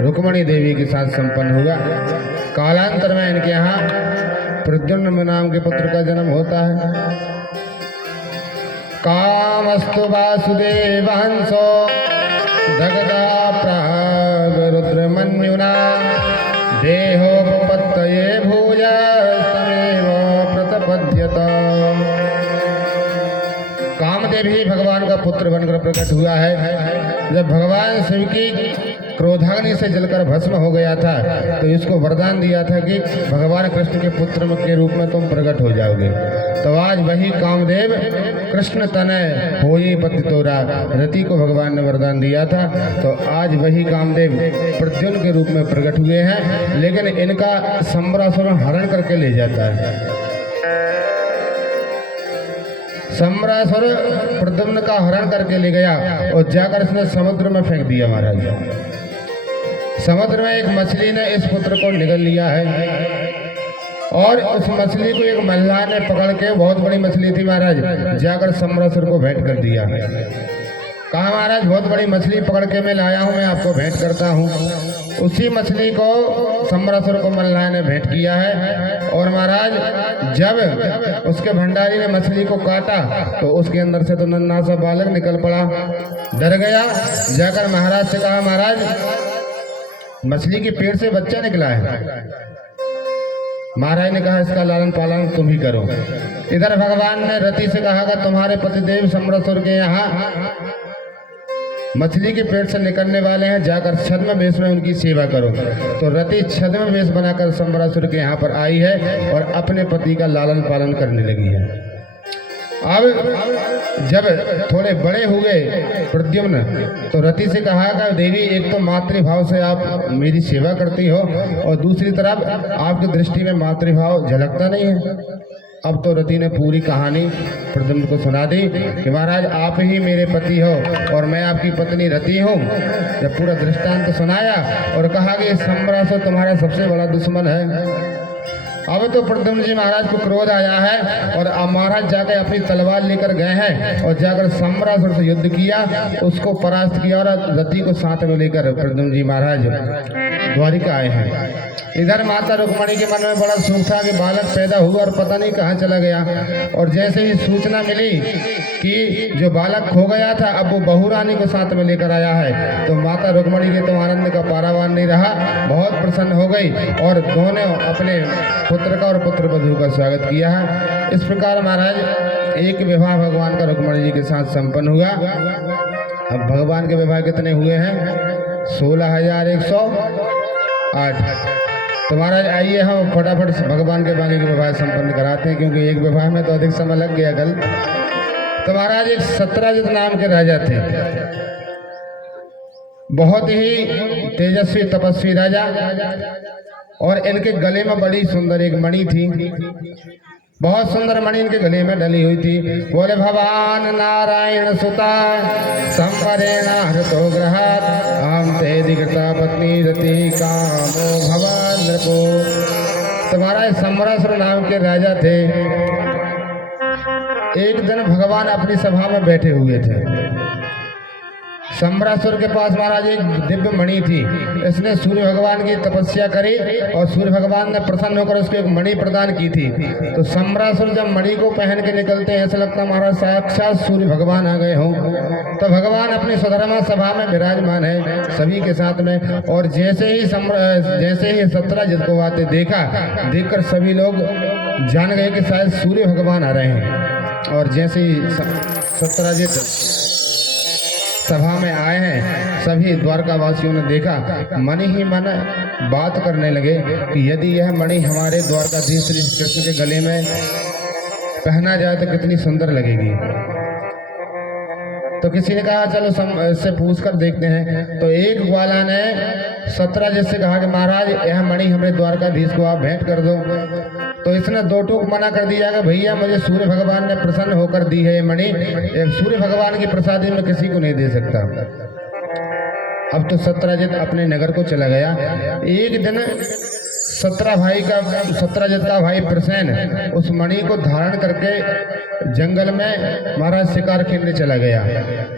रुक्मणी देवी के साथ संपन्न हुआ। कालांतर में इनके यहाँ प्रद्युम्न नाम के पुत्र का जन्म होता है। कामस्तु वासुदेवांसो जगदा प्राग रुद्रमन्युना देहोपत्तये भूयस्तमेव प्रतपद्यत। कामदेव ही भगवान का पुत्र बनकर प्रकट हुआ है। जब भगवान शिव की क्रोधाग्नि से जलकर भस्म हो गया था तो इसको वरदान दिया था कि भगवान कृष्ण के पुत्र के रूप में तुम प्रकट हो जाओगे। तो आज वही कामदेव कृष्ण तनय होई पति तोरा रति को भगवान ने वरदान दिया था। तो आज वही कामदेव प्रद्युम्न के रूप में प्रकट हुए हैं, लेकिन इनका सम्रासुर हरण करके ले जाता है। सम्रासुर प्रद्युम्न का हरण करके ले गया और जाकर इसने समुद्र में फेंक दिया। महाराज समुद्र में एक मछली ने इस पुत्र को निगल लिया है और उस मछली को एक मल्लाह ने पकड़ के, बहुत बड़ी मछली थी महाराज, जाकर सम्रासुर को भेंट कर दिया। कहा महाराज बहुत बड़ी मछली पकड़ के मैं लाया हूँ, मैं आपको भेंट करता हूँ। उसी मछली को सम्रासुर को मल्लाह ने भेंट किया है। और महाराज जब उसके भंडारी ने मछली को काटा तो उसके अंदर से तो नन्हा सा बालक निकल पड़ा। डर गया, जाकर महाराज से कहा महाराज मछली के पेट से बच्चा निकला है। महाराज ने कहा इसका लालन पालन तुम ही करो। इधर भगवान ने रति से कहा कि तुम्हारे पतिदेव सम्रासुर के यहाँ मछली के पेट से निकलने वाले हैं, जाकर छद्म वेश में उनकी सेवा करो। तो रति छद्म वेश बनाकर सम्रासुर के यहाँ पर आई है और अपने पति का लालन पालन करने लगी है। अब जब थोड़े बड़े हुए प्रद्युम्न तो रति से कहा कि देवी एक तो मातृभाव से आप मेरी सेवा करती हो और दूसरी तरफ आपकी दृष्टि में मातृभाव झलकता नहीं है। अब तो रति ने पूरी कहानी प्रद्युम्न को सुना दी कि महाराज आप ही मेरे पति हो और मैं आपकी पत्नी रति हूँ। जब पूरा दृष्टांत सुनाया और कहा कि सम्रासुर तुम्हारा सबसे बड़ा दुश्मन है। अब तो प्रद्युम्न जी महाराज को क्रोध आया है और अब महाराज जाकर अपनी तलवार लेकर गए हैं और जाकर सम्रासुर से युद्ध किया, उसको परास्त किया और रति को साथ में लेकर प्रद्युम्न जी महाराज द्वारिका आए हैं। इधर माता रुक्मणी के मन में बड़ा सुख था कि बालक पैदा हुआ और पता नहीं कहाँ चला गया। और जैसे ही सूचना मिली कि जो बालक खो गया था अब वो बहू रानी को साथ में लेकर आया है तो माता रुक्मणी के तो आनंद का पारावार नहीं रहा, बहुत प्रसन्न हो गई और दोनों अपने पुत्र का और पुत्र वधू का स्वागत किया है। इस प्रकार महाराज एक विवाह भगवान का रुक्मणी जी के साथ संपन्न हुआ। अब भगवान के विवाह कितने हुए हैं? 16,108। तो महाराज आइए हम फटाफट भगवान के बाकी के विवाह संपन्न कराते हैं, क्योंकि एक विवाह में तो अधिक समय लग गया कल। तो महाराज एक सत्रजित नाम के राजा थे, बहुत ही तेजस्वी तपस्वी राजा। और इनके गले में बड़ी सुंदर एक मणि थी, बहुत सुंदर मणि इनके गले में डली हुई थी। बोले भगवान नारायण सुता संपरेण हृतो ग्रहात आम ते दिगता पत्नी रति कामो भवान नृपो। तुम्हारा सम्रासुर नाम के राजा थे। एक दिन भगवान अपनी सभा में बैठे हुए थे। सम्रासुर के पास महाराज एक दिव्य मणि थी। इसने सूर्य भगवान की तपस्या करी और सूर्य भगवान ने प्रसन्न होकर उसको एक मणि प्रदान की थी। तो सम्रासुर जब मणि को पहन के निकलते हैं ऐसा लगता महाराज साक्षात सूर्य भगवान आ गए हों। तो भगवान अपनी सुधर्मा सभा में विराजमान है सभी के साथ में। और जैसे ही सत्रजित को आते देखा, देखकर सभी लोग जान गए कि शायद सूर्य भगवान आ रहे हैं। और जैसे ही सत्रजित सभा में आए हैं सभी द्वारका वासियों ने देखा, मन ही मन बात करने लगे कि यदि यह मणि हमारे द्वारकाधीश श्री कृष्ण के गले में पहना जाए तो कितनी सुंदर लगेगी। तो किसी ने कहा चलो इससे पूछ कर देखते हैं। तो एक ग्वाला ने सत्रजित से कहा कि महाराज यह मणि हमें द्वारकाधीश को आप भेंट कर दो। तो इसने दो टूक मना कर दिया कि भैया मुझे सूर्य भगवान ने प्रसन्न होकर दी है ये मणि, सूर्य भगवान की प्रसादी में किसी को नहीं दे सकता। अब तो सत्रजित अपने नगर को चला गया। एक दिन सत्रजित का भाई प्रसेन उस मणि को धारण करके जंगल में महाराज शिकार खेलने चला गया।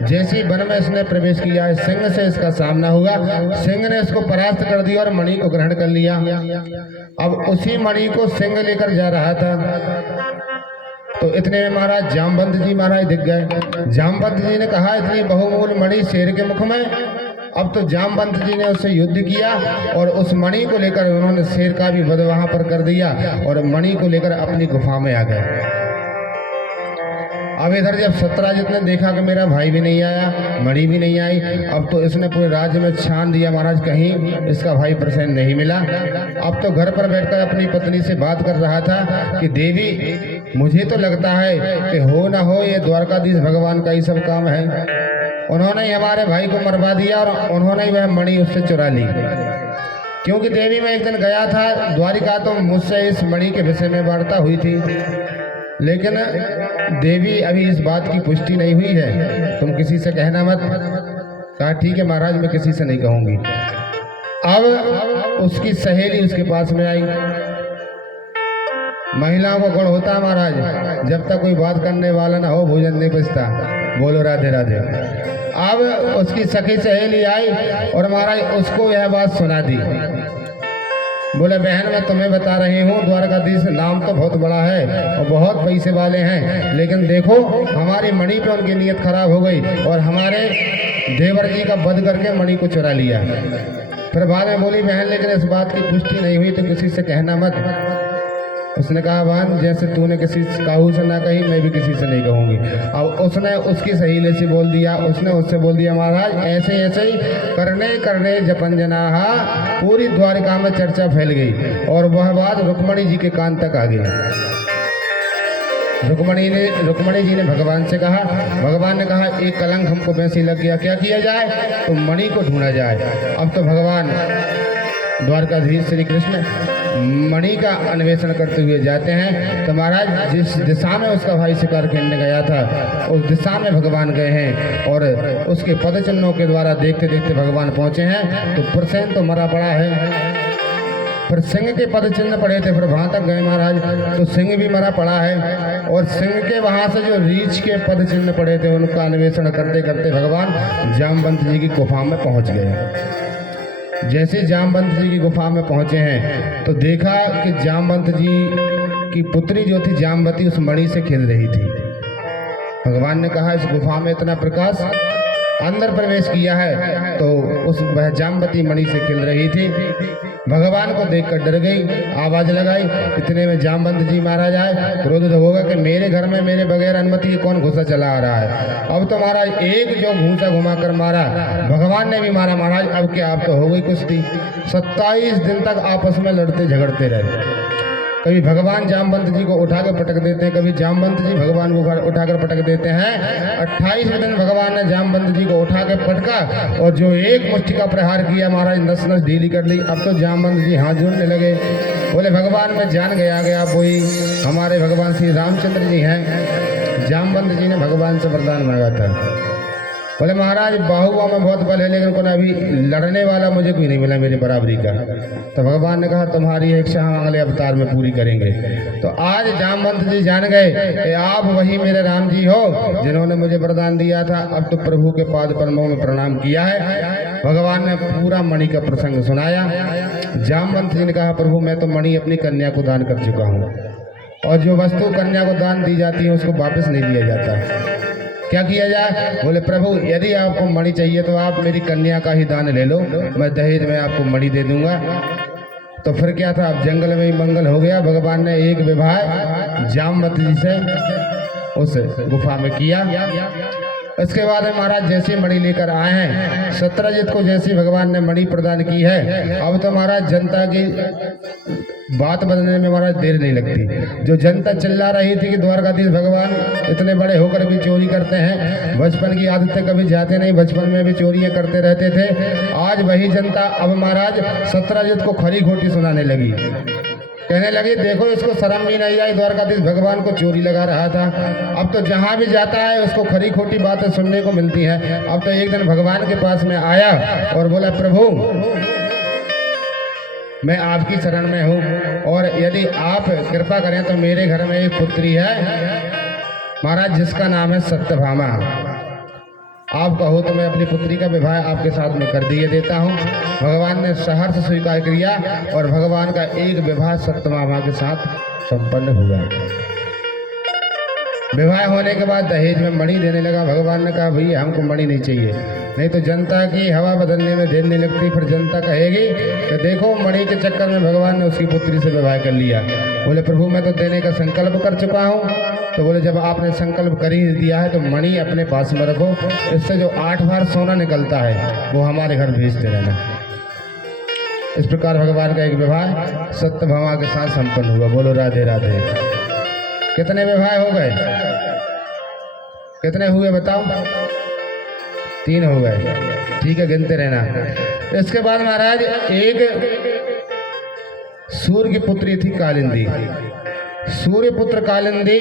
जैसे ही वन में इसने प्रवेश किया है, सिंह से इसका सामना हुआ। सिंह ने इसको परास्त कर दिया और मणि को ग्रहण कर लिया। अब उसी मणि को सिंह लेकर जा रहा था, तो इतने में महाराज जामवंत जी महाराज दिख गए। जामवंत जी ने कहा, इतनी बहुमूल्य मणि शेर के मुख में। अब तो जामवंत जी ने उससे युद्ध किया और उस मणि को लेकर उन्होंने शेर का भी वध वहां पर कर दिया और मणि को लेकर अपनी गुफा में आ गए। अब इधर जब सत्यराजित ने देखा कि मेरा भाई भी नहीं आया, मणि भी नहीं आई, अब तो इसने पूरे राज्य में छान दिया महाराज, कहीं इसका भाई प्रसन्न नहीं मिला। अब तो घर पर बैठकर अपनी पत्नी से बात कर रहा था कि देवी, मुझे तो लगता है कि हो ना हो ये द्वारकाधीश भगवान का ही सब काम है। उन्होंने ही हमारे भाई को मरवा दिया और उन्होंने ही वह मणि उससे चुरा ली। क्योंकि देवी, मैं एक दिन गया था द्वारिका, तो मुझसे इस मणि के विषय में वार्ता हुई थी, लेकिन देवी अभी इस बात की पुष्टि नहीं हुई है, तुम किसी से कहना मत। कहा ठीक है महाराज, मैं किसी से नहीं कहूंगी। अब उसकी सहेली उसके पास में आई। महिलाओं को गुण होता महाराज, जब तक कोई बात करने वाला ना हो भोजन नहीं बचता। बोलो राधे राधे। अब उसकी सखी सहेली आई और महाराज उसको यह बात सुना दी। बोले बहन, मैं तुम्हें बता रही हूँ, द्वारकाधीश नाम तो बहुत बड़ा है और बहुत पैसे वाले हैं, लेकिन देखो हमारी मणि पे उनकी नीयत खराब हो गई और हमारे देवर जी का वध करके मणि को चुरा लिया। फिर बाद में बोली बहन, लेकिन इस बात की पुष्टि नहीं हुई तो किसी से कहना मत। उसने कहा बहन, जैसे तूने किसी काहू से ना कही, मैं भी किसी से नहीं कहूंगी। अब उसने उसकी सहेली से बोल दिया, उसने उससे बोल दिया महाराज ऐसे ऐसे ही करने करने जपन जनाहा, पूरी द्वारिका में चर्चा फैल गई और वह बात रुक्मणी जी के कान तक आ गई। रुक्मणी जी ने भगवान से कहा, भगवान ने कहा एक कलंक हमको वैसे लग गया, क्या किया जाए? तो मणि को ढूंढा जाए। अब तो भगवान द्वारकाधीश श्री कृष्ण मणि का अन्वेषण करते हुए जाते हैं। तो महाराज जिस दिशा में उसका भाई शिकार खेलने गया था, उस दिशा में भगवान गए हैं और उसके पद चिन्हों के द्वारा देखते देखते भगवान पहुंचे हैं। तो प्रसेन तो मरा पड़ा है, फिर सिंह के पद चिन्ह पड़े थे, फिर वहां तक गए महाराज तो सिंह भी मरा पड़ा है और सिंह के वहां से जो रीछ के पद चिन्ह पड़े थे उनका अन्वेषण करते करते भगवान जामवंत जी की गुफा में पहुंच गए। जैसे जामवंत जी की गुफा में पहुंचे हैं तो देखा कि जामवंत जी की पुत्री जो थी जामवती उस मणि से खेल रही थी। भगवान ने कहा इस गुफा में इतना प्रकाश, अंदर प्रवेश किया है तो वह जामवती मणि से खेल रही थी। भगवान को देखकर डर गई, आवाज लगाई। इतने में जामवंत जी महाराज आए, क्रोधित होगा कि मेरे घर में मेरे बगैर अनुमति के कौन घुसा चला आ रहा है। अब तो महाराज एक जो घूसा घुमा कर मारा, भगवान ने भी मारा महाराज। अब क्या, अब तो हो गई कुश्ती। 27 दिन तक आपस में लड़ते झगड़ते रहे। कभी भगवान जामवंत जी को उठाकर पटक देते हैं, कभी जामवंत जी भगवान को उठाकर पटक देते हैं। 28वें दिन भगवान ने जामवंत जी को उठा के पटका और जो एक मुष्टि का प्रहार किया महाराज, नस नस ढीली कर ली। अब तो जामवंत जी हाथ जोड़ने लगे, बोले भगवान में जान गया वही हमारे भगवान श्री रामचंद्र जी हैं। जामवंत जी ने भगवान से वरदान मांगा था, बोले महाराज बाहुओं में बहुत बल है, लेकिन कोई अभी लड़ने वाला मुझे कोई नहीं मिला मेरी बराबरी का। तो भगवान ने कहा तुम्हारी इच्छा हम अगले अवतार में पूरी करेंगे। तो आज जामवंत जी जान गए कि आप वही मेरे राम जी हो जिन्होंने मुझे वरदान दिया था। अब तो प्रभु के पाद पद्मों में प्रणाम किया है। भगवान ने पूरा मणि का प्रसंग सुनाया। जामवंत जी ने कहा प्रभु मैं तो मणि अपनी कन्या को दान कर चुका हूँ और जो वस्तु कन्या को दान दी जाती है उसको वापस नहीं लिया जाता। क्या किया जाए? बोले प्रभु यदि आपको मणि चाहिए तो आप मेरी कन्या का ही दान ले लो, मैं दहेज में आपको मणि दे दूंगा। तो फिर क्या था, अब जंगल में ही मंगल हो गया। भगवान ने एक विवाह जामवती जी से उस गुफा में किया। इसके बाद महाराज जैसे मणि लेकर आए हैं, सत्यजित को जैसी भगवान ने मणि प्रदान की है, अब तो महाराज जनता की बात बदलने में महाराज देर नहीं लगती। जो जनता चिल्ला रही थी कि द्वारकाधीश भगवान इतने बड़े होकर भी चोरी करते हैं, बचपन की आदत से कभी जाते नहीं, बचपन में भी चोरियां करते रहते थे, आज वही जनता अब महाराज सत्यजित को खरी खोटी सुनाने लगी। कहने लगी देखो इसको शर्म भी नहीं आई, द्वारकाधीश भगवान को चोरी लगा रहा था। अब तो जहां भी जाता है उसको खरी खोटी बातें सुनने को मिलती हैं। अब तो एक दिन भगवान के पास में आया और बोला प्रभु मैं आपकी शरण में हूँ और यदि आप कृपा करें तो मेरे घर में एक पुत्री है महाराज जिसका नाम है सत्यभामा, आप कहो तो मैं अपनी पुत्री का विवाह आपके साथ में कर दिए देता हूँ। भगवान ने सहर्ष स्वीकार किया और भगवान का एक विवाह सत्यभामा के साथ संपन्न हुआ। विवाह होने के बाद दहेज में मणि देने लगा। भगवान ने कहा भैया हमको मणि नहीं चाहिए, नहीं तो जनता की हवा बदलने में देर नहीं लगती, फिर जनता कहेगी कि देखो मणि के चक्कर में भगवान ने उसकी पुत्री से विवाह कर लिया। बोले प्रभु मैं तो देने का संकल्प कर चुका हूँ। तो बोले जब आपने संकल्प कर ही दिया है तो मणि अपने पास में रखो, इससे जो 8 बार सोना निकलता है वो हमारे घर भेजते रहना। इस प्रकार भगवान का एक विवाह सत्यभामा के साथ संपन्न हुआ। बोलो राधे राधे। कितने विवाह हो गए? कितने हुए बताओ? 3 हो गए। ठीक है, गिनते रहना। इसके बाद महाराज एक सूर्य की पुत्री थी कालिंदी। सूर्य पुत्र कालिंदी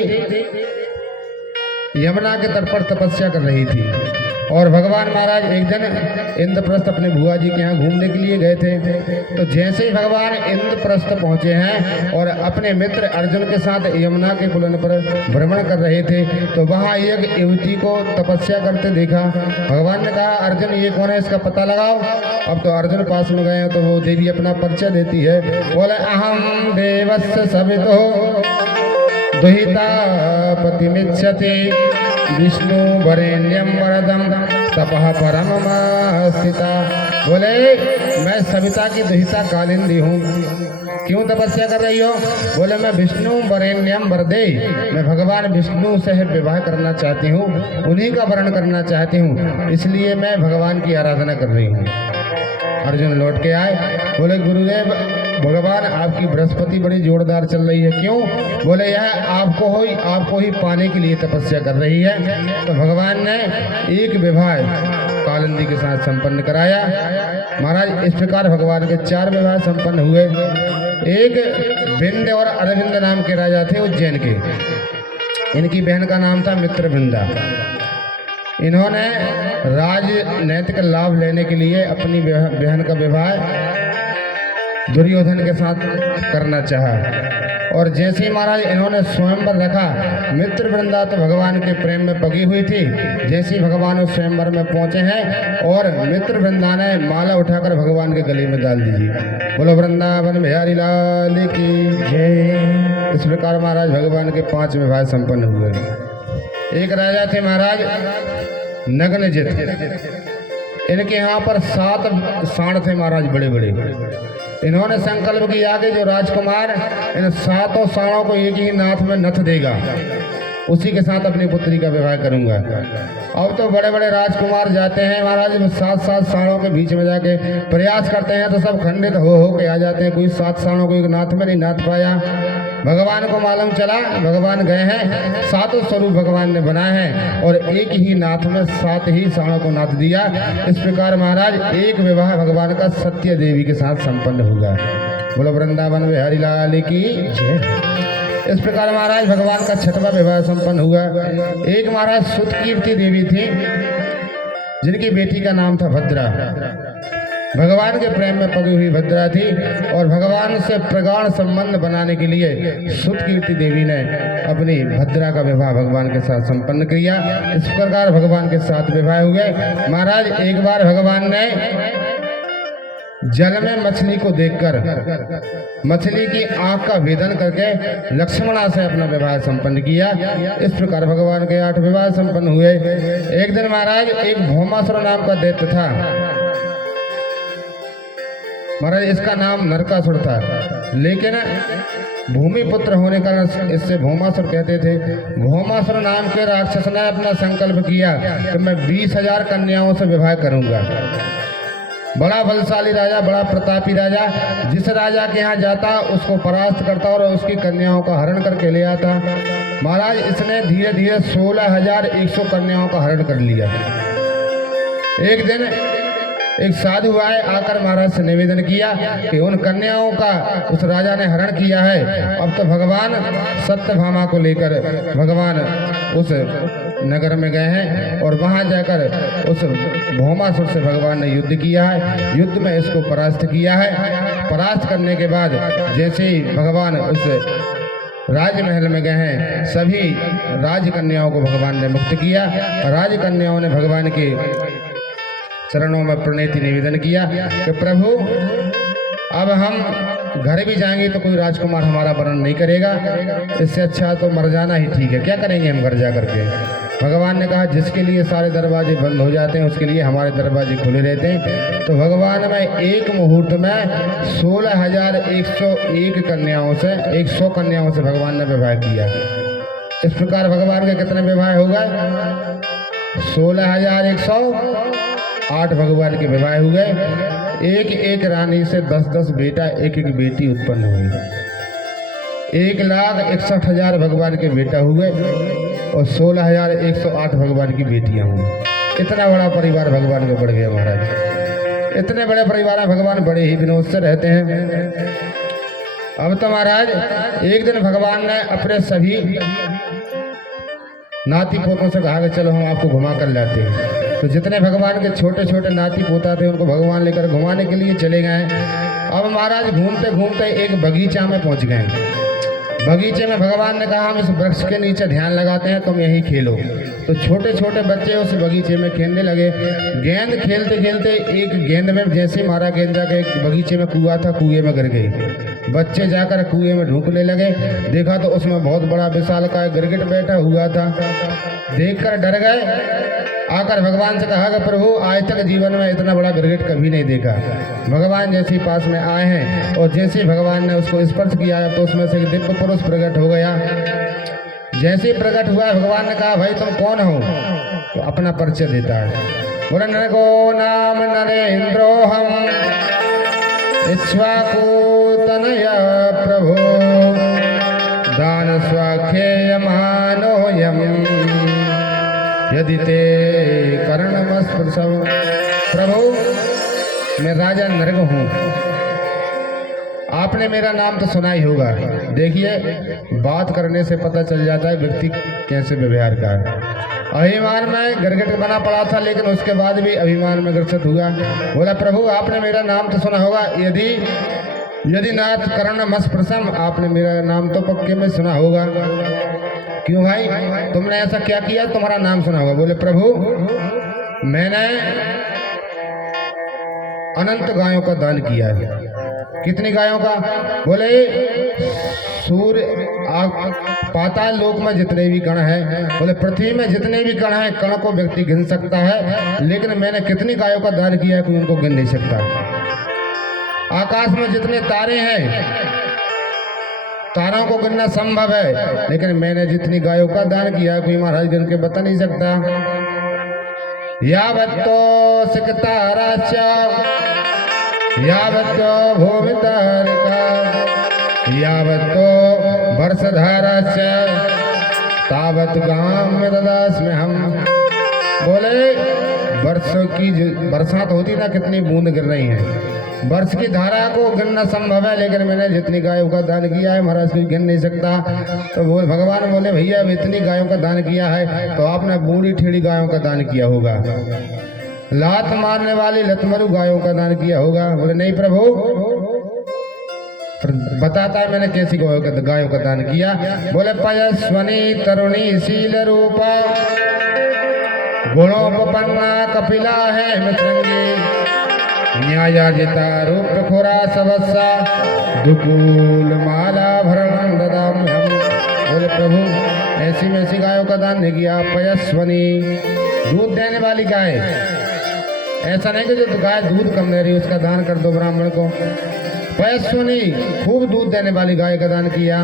यमुना के तट पर तपस्या कर रही थी और भगवान महाराज एक दिन इंद्रप्रस्थ अपने बुआ जी के यहाँ घूमने के लिए गए थे। तो जैसे ही भगवान इंद्रप्रस्थ पहुँचे हैं और अपने मित्र अर्जुन के साथ यमुना के कुलन पर भ्रमण कर रहे थे तो वहाँ एक युवती को तपस्या करते देखा। भगवान ने कहा अर्जुन ये कौन है, इसका पता लगाओ। अब तो अर्जुन पास में गए तो वो देवी अपना परिचय देती है। बोले अहम देवस्य सवितो दुहिता पतिमिच्छति विष्णु वरेण्यम वरदम तपः परममास्थिता। बोले मैं सविता की दुहिता कालिंदी हूँ। क्यों तपस्या कर रही हो? बोले मैं विष्णु वरेण्यम वरदे, मैं भगवान विष्णु से विवाह करना चाहती हूँ, उन्हीं का वर्ण करना चाहती हूँ, इसलिए मैं भगवान की आराधना कर रही हूँ। अर्जुन लौट के आए। बोले गुरुदेव भगवान आपकी बृहस्पति बड़ी जोरदार चल रही है। क्यों? बोले यह आपको ही पाने के लिए तपस्या कर रही है। तो भगवान ने एक विवाह कालिंदी के साथ संपन्न कराया। महाराज इस प्रकार भगवान के 4 विवाह संपन्न हुए। एक विंध्य और अरविंद नाम के राजा थे उज्जैन के। इनकी बहन का नाम था मित्रविंदा। इन्होंने राजनैतिक लाभ लेने के लिए अपनी बहन का विवाह दुर्योधन के साथ करना चाहा और जैसे ही महाराज इन्होंने स्वयंवर रखा, मित्रवृंदा तो भगवान के प्रेम में पगी हुई थी। जैसे ही भगवान उस स्वयंवर में पहुंचे हैं और मित्रवृंदा ने माला उठाकर भगवान के गले में डाल दीजिए। बोलो वृंदावन बिहारी लाल की जय। इस प्रकार महाराज भगवान के 5 विवाह संपन्न हुए। एक राजा थे महाराज नग्नजित। इनके यहाँ पर 7 सांड थे महाराज, बड़े बड़े। इन्होंने संकल्प किया कि जो राजकुमार इन 7 सांडों को एक ही नाथ में नथ देगा उसी के साथ अपनी पुत्री का विवाह करूंगा। अब तो बड़े बड़े राजकुमार जाते हैं महाराज 7 सांडों के बीच में जाके प्रयास करते हैं तो सब खंडित हो के आ जाते हैं। कोई 7 सांडों को एक नाथ में नहीं नाथ पाया। भगवान को मालूम चला, भगवान गए हैं, 7 स्वरूप भगवान ने बनाए हैं और एक ही नाथ में 7 ही सांडों को नाथ दिया। इस प्रकार महाराज एक विवाह भगवान का सत्य देवी के साथ संपन्न हुआ। बोलो वृंदावन बिहारी लाल की जय। इस प्रकार महाराज भगवान का 6वां विवाह संपन्न हुआ। एक महाराज सुतकीर्ति देवी थी जिनकी बेटी का नाम था भद्रा। भगवान के प्रेम में पगी हुई भद्रा थी और भगवान से प्रगाढ़ संबंध बनाने के लिए सुतकीर्ति देवी ने अपनी भद्रा का विवाह भगवान के साथ संपन्न किया। इस प्रकार भगवान के 7 विवाह हुए। महाराज एक बार भगवान ने जल में मछली को देखकर मछली की आंख का भेदन करके लक्ष्मणा से अपना विवाह संपन्न किया। इस प्रकार भगवान के 8 विवाह संपन्न हुए। एक दिन महाराज एक भौमासुर नाम का दैत्य था महाराज, इसका नाम नरकासुर था, लेकिन भूमि पुत्र होने का इससे भौमासुर कहते थे। भौमासुर नाम के राक्षस ने अपना संकल्प किया कि मैं 20,000 कन्याओं से विवाह करूंगा। बड़ा बलशाली राजा, बड़ा प्रतापी राजा, जिस राजा के यहाँ जाता उसको परास्त करता और उसकी कन्याओं का हरण करके ले आता। महाराज इसने धीरे धीरे 16,100 कन्याओं का हरण कर लिया। एक दिन एक साधु आए, आकर महाराज से निवेदन किया कि उन कन्याओं का उस राजा ने हरण किया है। अब तो भगवान सत्यभामा को लेकर भगवान उस नगर में गए हैं और वहां जाकर उस भौमासुर से भगवान ने युद्ध किया है। युद्ध में इसको परास्त किया है। परास्त करने के बाद जैसे ही भगवान उस राजमहल में गए हैं, सभी राजकन्याओं को भगवान ने मुक्त किया। राजकन्याओं ने भगवान के चरणों में प्रणति निवेदन किया कि प्रभु अब हम घर भी जाएंगे तो कोई राजकुमार हमारा वर्ण नहीं करेगा, इससे अच्छा तो मर जाना ही ठीक है, क्या करेंगे हम घर जा करके। भगवान ने कहा जिसके लिए सारे दरवाजे बंद हो जाते हैं उसके लिए हमारे दरवाजे खुले रहते हैं। तो भगवान में एक मुहूर्त में 16,101 कन्याओं से 100 कन्याओं से भगवान ने विवाह किया। इस प्रकार भगवान के कितने विवाह हो गए? 16,108 भगवान के विवाह हुए। एक एक रानी से 10-10 बेटा, एक एक बेटी उत्पन्न हुई। 1,61,000 भगवान के बेटा हुए और 16,108 भगवान की बेटियां हुई। इतना बड़ा परिवार भगवान का बढ़ गया महाराज। इतने बड़े परिवार में भगवान बड़े ही विनोद से रहते हैं। अब तो महाराज एक दिन भगवान ने अपने सभी नाती पोतों से कहा कि चलो हम आपको घुमा कर लाते हैं। तो जितने भगवान के छोटे छोटे नाती पोता थे उनको भगवान लेकर घुमाने के लिए चले गए। अब महाराज घूमते घूमते एक बगीचा में पहुंच गए। बगीचे में भगवान ने कहा हम इस वृक्ष के नीचे ध्यान लगाते हैं, तुम यहीं खेलो। तो छोटे छोटे बच्चे उस बगीचे में खेलने लगे। गेंद खेलते खेलते एक गेंद में जैसे मारा, गेंद जाके एक बगीचे में कुआं था, कुएं में गिर गई। बच्चे जाकर कुएं में ढूंढने लगे, देखा तो उसमें बहुत बड़ा विशालकाय गिरगिट बैठा हुआ था। देखकर डर गए। आकर भगवान से कहा कि प्रभु आज तक जीवन में इतना बड़ा गिरगिट कभी नहीं देखा। भगवान जैसे ही पास में आए हैं और जैसे ही भगवान ने उसको स्पर्श किया तो उसमें से एक दिव्य पुरुष प्रकट हो गया। जैसे ही प्रकट हुआ भगवान ने कहा भाई तुम कौन हो? तो अपना परिचय देता है। बोले नरको नाम नरेंद्रो हम इक्ष्वाकुतनया प्रभु दान स्वाख्येय मानोयम यदि ते करणमस्पृशम। प्रभु मैं राजा नरक हूँ, आपने मेरा नाम तो सुना ही होगा। देखिए बात करने से पता चल जाता है व्यक्ति कैसे व्यवहार का है। अभिमान में गिरगिट बना पड़ा था लेकिन उसके बाद भी अभिमान में ग्रसित हुआ। बोला प्रभु आपने मेरा नाम तो सुना होगा, यदि नाथ करणमस्पृशम, आपने मेरा नाम तो पक्के में सुना होगा। क्यों भाई तुमने ऐसा क्या किया तुम्हारा नाम सुना होगा? बोले प्रभु मैंने अनंत गायों का दान किया है। कितनी गायों का? बोले सूर्य पाताल लोक में जितने भी कण हैं, बोले पृथ्वी में जितने भी कण हैं, कण को व्यक्ति गिन सकता है लेकिन मैंने कितनी गायों का दान किया है कोई उनको गिन नहीं सकता। आकाश में जितने तारे हैं तारों को गिनना संभव है लेकिन मैंने जितनी गायों का दान किया कोई महाराज गिन के बता नहीं सकता। यावत्तो सिकताराश्च यावत्तो भूमितारिका यावत्तो वर्षधाराश्च तावत गाम में ददास्मि हम। बोले वर्षों की बरसात होती ना कितनी बूंद गिर रही है, वर्ष की धारा को गिनना संभव है लेकिन मैंने जितनी गायों का दान किया है महाराज कोई गिन नहीं सकता। तो बोल भगवान बोले भैया अब इतनी गायों का दान किया है तो आपने बूढ़ी ठेड़ी गायों का दान किया होगा, लात मारने वाली लतमरु गायों का दान किया होगा। बोले नहीं प्रभु, बताता है मैंने कैसी गायों का दान किया। बोले पयस्वनी तरुणी शील रूपा गुणोपन्ना कपिला है मृंगी न्यायाजिता रूप खोरा सवस्सा दुकूल माला भरण ददाम्यहम। बोले प्रभु ऐसी में ऐसी गायों का दान नहीं किया। पयस्वनी दूध देने वाली गाय, ऐसा नहीं कि जो गाय दूध कम दे रही उसका दान कर दो ब्राह्मण को। पयस्वनी खूब दूध देने वाली गाय का दान किया।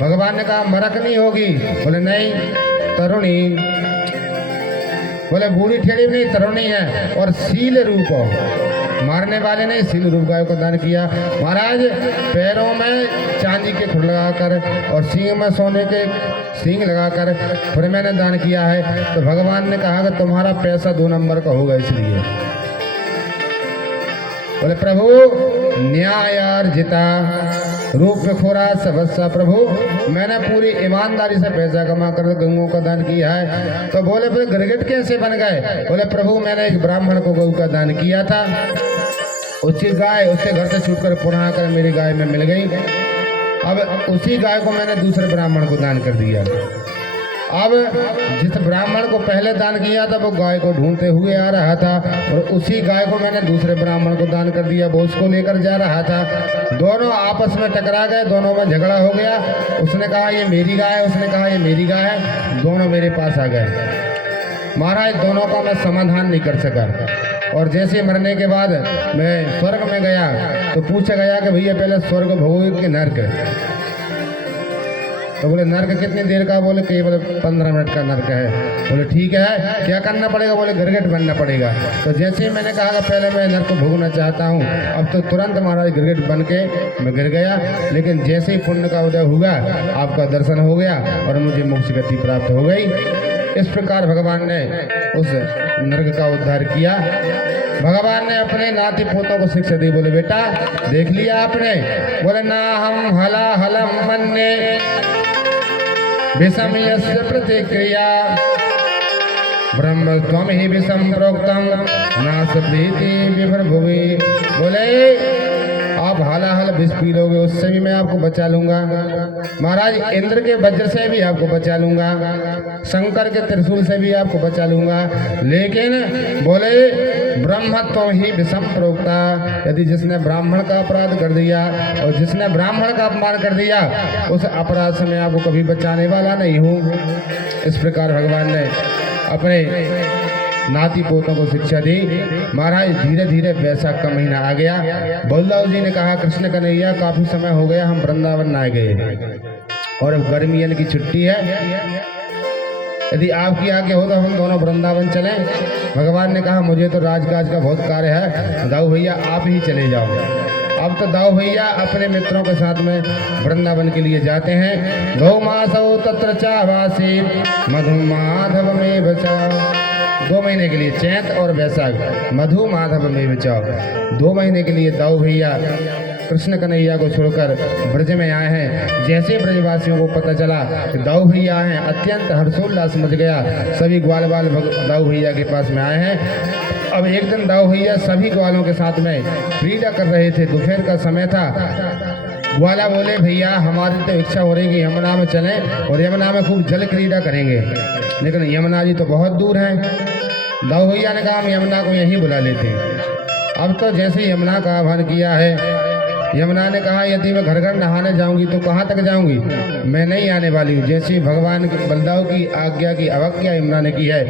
भगवान ने कहा मरक नहीं होगी? बोले नहीं तरुणी। बोले बूढ़ी ठेड़ी नहीं तरुणी है और सील रूप मारने वाले ने सील रूप गायों का दान किया। महाराज पैरों में चांदी के खुर लगाकर और सींग में सोने के सींग लगाकर फिर मैंने दान किया है। तो भगवान ने कहा कि तुम्हारा पैसा 2 नंबर का होगा इसलिए। बोले प्रभु न्यायार्जिता रूप खोरा सबस्सा, प्रभु मैंने पूरी ईमानदारी से पैसा कमा कर गऊ का दान किया है। तो बोले फिर गिरगिट कैसे बन गए? बोले प्रभु मैंने एक ब्राह्मण को गऊ का दान किया था, उसकी गाय उसके घर से छूट कर पुनः आकर मेरी गाय में मिल गई। अब उसी गाय को मैंने दूसरे ब्राह्मण को दान कर दिया। अब जिस ब्राह्मण को पहले दान किया था वो गाय को ढूंढते हुए आ रहा था और उसी गाय को मैंने दूसरे ब्राह्मण को दान कर दिया। वो उसको लेकर जा रहा था, दोनों आपस में टकरा गए, दोनों में झगड़ा हो गया। उसने कहा ये मेरी गाय है, उसने कहा ये मेरी गाय है, दोनों मेरे पास आ गए। महाराज दोनों का मैं समाधान नहीं कर सका और जैसे मरने के बाद मैं स्वर्ग में गया तो पूछा गया कि भैया पहले स्वर्ग भोगोगे कि नर्क? तो बोले नर्क कितनी देर का? बोले केवल 15 मिनट का नर्क है। बोले ठीक है, क्या करना पड़ेगा? बोले गिरगिट बनना पड़ेगा। तो जैसे ही मैंने कहा कि पहले मैं नर्क को भोगना चाहता हूँ, अब तो तुरंत महाराज गिरगिट बन के मैं गिर गया। लेकिन जैसे ही पुण्य का उदय हुआ आपका दर्शन हो गया और मुझे मोक्ष गति प्राप्त हो गई। इस प्रकार भगवान ने उस नर्क का उद्धार किया। भगवान ने अपने नाती पोतों को शिक्षा दी। बोले बेटा देख लिया आपने? बोले ना हम हला हलम मन्ने विषम यस्य प्रतिक्रिया ब्रह्म त्वम ही विषम प्रोक्तम नास प्रीति विभ्रभुवि। बोले आप हालाहल विष पी लोगे उससे भी मैं आपको बचा लूंगा। महाराज इंद्र के वज्र से भी आपको बचा लूंगा, शंकर के त्रिशूल से भी आपको बचा लूंगा। लेकिन बोले ब्रह्मत्व ही विषम प्रोक्ता, यदि जिसने ब्राह्मण का अपराध कर दिया और जिसने ब्राह्मण का अपमान कर दिया उस अपराध से मैं आपको कभी बचाने वाला नहीं हूँ। इस प्रकार भगवान ने अपने नाती पोतों को शिक्षा दी। महाराज धीरे धीरे वैशाख का महीना आ गया। बलदाऊ जी ने कहा कृष्ण कन्हैया काफी समय हो गया, हम वृंदावन आ गए और अब गर्मियन की छुट्टी है, यदि आपकी आज्ञा हो तो हम दोनों वृंदावन चलें। भगवान ने कहा मुझे तो राजकाज का बहुत कार्य है, दाऊ भैया आप ही चले जाओ। अब तो दाऊ भैया अपने मित्रों के साथ में वृंदावन के लिए जाते हैं। गौ मासौ तत्र चावासी मधु माधव में बचा। 2 महीने के लिए चैत और वैशाख मधु माधव में बचाओ। 2 महीने के लिए दाऊ भैया कृष्ण कन्हैया को छोड़कर ब्रज में आए हैं। जैसे ब्रजवासियों को पता चला कि दाऊ भैया आए हैं, अत्यंत हर्षोल्लास मच गया। सभी ग्वाल बाल दाऊ भैया के पास में आए हैं। अब एक दिन दाऊ भैया सभी ग्वालों के साथ में क्रीड़ा कर रहे थे। दोपहर का समय था। ग्वाला बोले भैया हमारी तो इच्छा हो रही कि यमुना में चलें और यमुना में खूब जल क्रीड़ा करेंगे, लेकिन यमुना जी तो बहुत दूर हैं। दाऊ भैया ने कहा हम यमुना को यहीं बुला लेते हैं। अब तो जैसे यमुना का आह्वान किया है, यमुना ने कहा यदि मैं घर घर नहाने जाऊंगी तो कहाँ तक जाऊंगी, मैं नहीं आने वाली हूँ। जैसे भगवान की बलदाऊ की आज्ञा की अवज्ञा यमुना ने की है,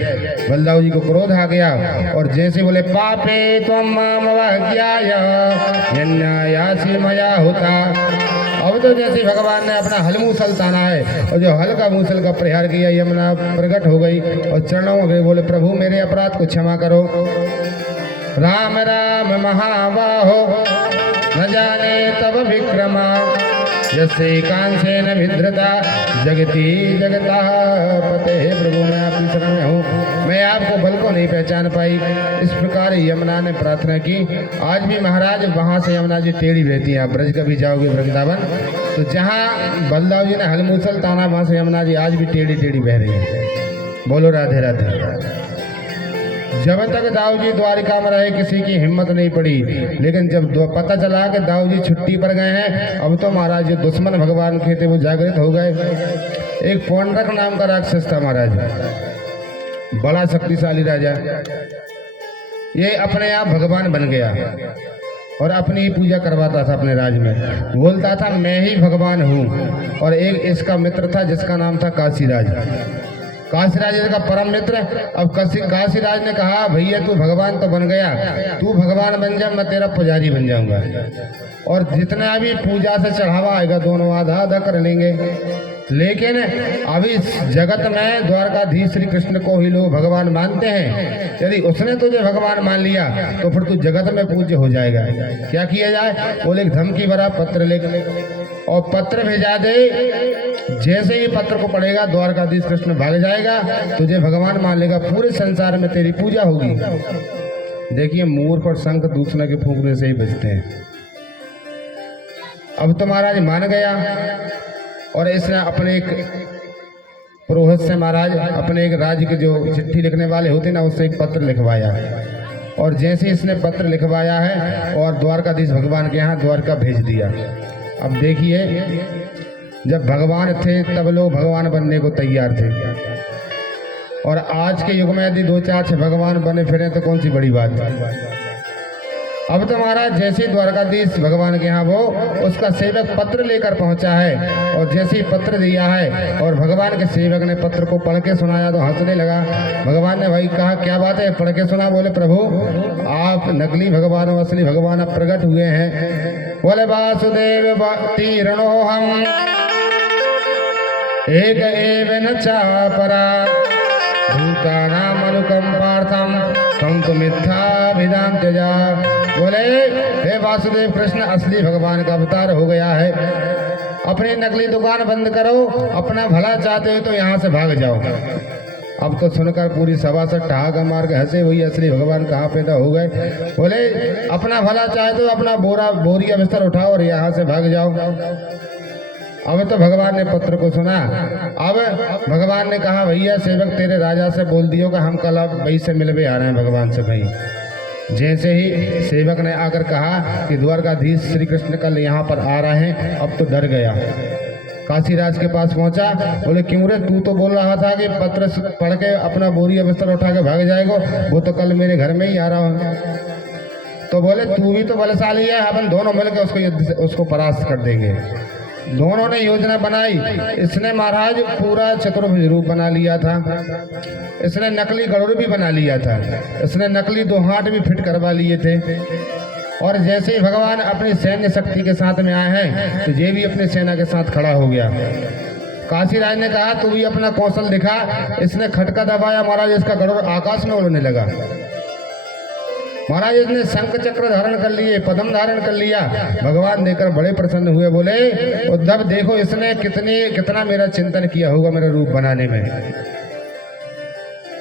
बलदाऊ जी को क्रोध आ गया और जैसे बोले पापे त्वं माम अवज्ञाय यन्यायासि मया होता। अब तो जैसे भगवान ने अपना हल मूसल ताना है और जो हल का मूसल का प्रहार किया, यमुना प्रकट हो गई और चरणों में गई। बोले प्रभु मेरे अपराध को क्षमा करो। राम राम महाबाहो न जाने तब विक्रमा जैसे कांसेन विधृता जगती जगता पते। प्रभु मैं आपकी शरण में हूँ, मैं आपको बल को नहीं पहचान पाई। इस प्रकार यमुना ने प्रार्थना की। आज भी महाराज वहाँ से यमुना जी टेढ़ी बहती है। आप ब्रज कभी जाओगे वृंदावन तो जहाँ बलदाऊ जी ने हलमूसल ताना वहाँ से यमुना जी आज भी टेढ़ी टेढ़ी बह रही है। बोलो राधे राधे। जब तक दाऊ जी द्वारिका में रहे किसी की हिम्मत नहीं पड़ी, लेकिन जब पता चला कि दाऊ जी छुट्टी पर गए हैं, अब तो महाराज जो दुश्मन भगवान के थे वो जागृत हो गए। एक पौंड्रक नाम का राक्षस था महाराज, बड़ा शक्तिशाली राजा। ये अपने आप भगवान बन गया और अपनी ही पूजा करवाता था अपने राज में। बोलता था मैं ही भगवान हूँ। और एक इसका मित्र था जिसका नाम था काशीराज। काशीराज का परम मित्र। अब काशीराज ने कहा भैया तू भगवान तो बन गया, तू भगवान बन जा, मैं तेरा पुजारी बन जाऊंगा और जितना भी पूजा से चढ़ावा आएगा दोनों आधा आधा कर लेंगे। लेकिन अभी जगत में द्वारकाधीश श्री कृष्ण को ही लोग भगवान मानते हैं। यदि उसने तुझे भगवान मान लिया तो फिर तू जगत में पूज्य हो जाएगा। क्या किया जाए? बोले एक धमकी भरा पत्र लिख और पत्र भेजा दे। जैसे ही पत्र को पढ़ेगा द्वारकाधीश कृष्ण भाग जाएगा, तुझे भगवान मान लेगा, पूरे संसार में तेरी पूजा होगी। देखिए मूर्ख और शंख दूसरे के फूंकने से ही बचते हैं। अब तो महाराज मान गया और इसने अपने एक पुरोहित से महाराज अपने एक राज्य के जो चिट्ठी लिखने वाले होते ना उससे एक पत्र लिखवाया और जैसे इसने पत्र लिखवाया है और द्वारकाधीश भगवान के यहाँ द्वारका भेज दिया। अब देखिए जब भगवान थे तब लोग भगवान बनने को तैयार थे, और आज के युग में यदि 2-4 से भगवान बने फिरे तो कौन सी बड़ी बात है। अब तो महाराज जैसे द्वारकाधीश भगवान के यहाँ वो उसका सेवक पत्र लेकर पहुंचा है, और जैसे ही पत्र दिया है और भगवान के सेवक ने पत्र को पढ़ के सुनाया तो हंसने लगा। भगवान ने भाई कहा क्या बात है, पढ़ के सुना। बोले प्रभु आप नकली भगवान और असली भगवान अब प्रकट हुए हैं। बोले वासुदेव तीर्णो हम एक एव न चापरा भूतानाम अनुकंपार्थम संत मिथ्याभिधान त्यजा। बोले हे वासुदेव कृष्ण असली भगवान का अवतार हो गया है, अपनी नकली दुकान बंद करो, अपना भला चाहते हो तो यहाँ से भाग जाओ। अब तो सुनकर पूरी सभा से ठहाका मार के हंसे, वही असली भगवान कहाँ पैदा हो गए। बोले अपना भला चाहते हो अपना बोरिया बिस्तर उठाओ और यहाँ से भाग जाओ। अब तो भगवान ने पत्र को सुना। अब भगवान ने कहा भैया सेवक तेरे राजा से बोल दियो कि हम कल अब भाई से मिलवे आ रहे हैं भगवान से। भाई जैसे ही सेवक ने आकर कहा कि द्वारकाधीश श्री कृष्ण कल यहाँ पर आ रहे हैं, अब तो डर गया। काशीराज के पास पहुंचा। बोले क्यों रे, तू तो बोल रहा था कि पत्र पढ़ के अपना बोरी बिस्तर उठा के भाग जाएगा, वो तो कल मेरे घर में ही आ रहा हूँ। तो बोले तू भी तो बलशाली है, अपन दोनों मिलकर उसको परास्त कर देंगे। दोनों ने योजना बनाई। इसने महाराज पूरा चतुर्भुज रूप बना लिया था, इसने नकली गरुड़ भी बना लिया था, इसने नकली 2 हाथ भी फिट करवा लिए थे। और जैसे ही भगवान अपनी सैन्य शक्ति के साथ में आए हैं तो ये भी अपनी सेना के साथ खड़ा हो गया। काशीराज ने कहा तू भी अपना कौशल दिखा। इसने खटका दबाया, महाराज इसका गरुड़ आकाश में उड़ने लगा। महाराज इसने शंख चक्र धारण कर लिए, पद्म धारण कर लिया। भगवान देखकर बड़े प्रसन्न हुए। बोले उद्धव देखो इसने कितना मेरा चिंतन किया होगा मेरा रूप बनाने में,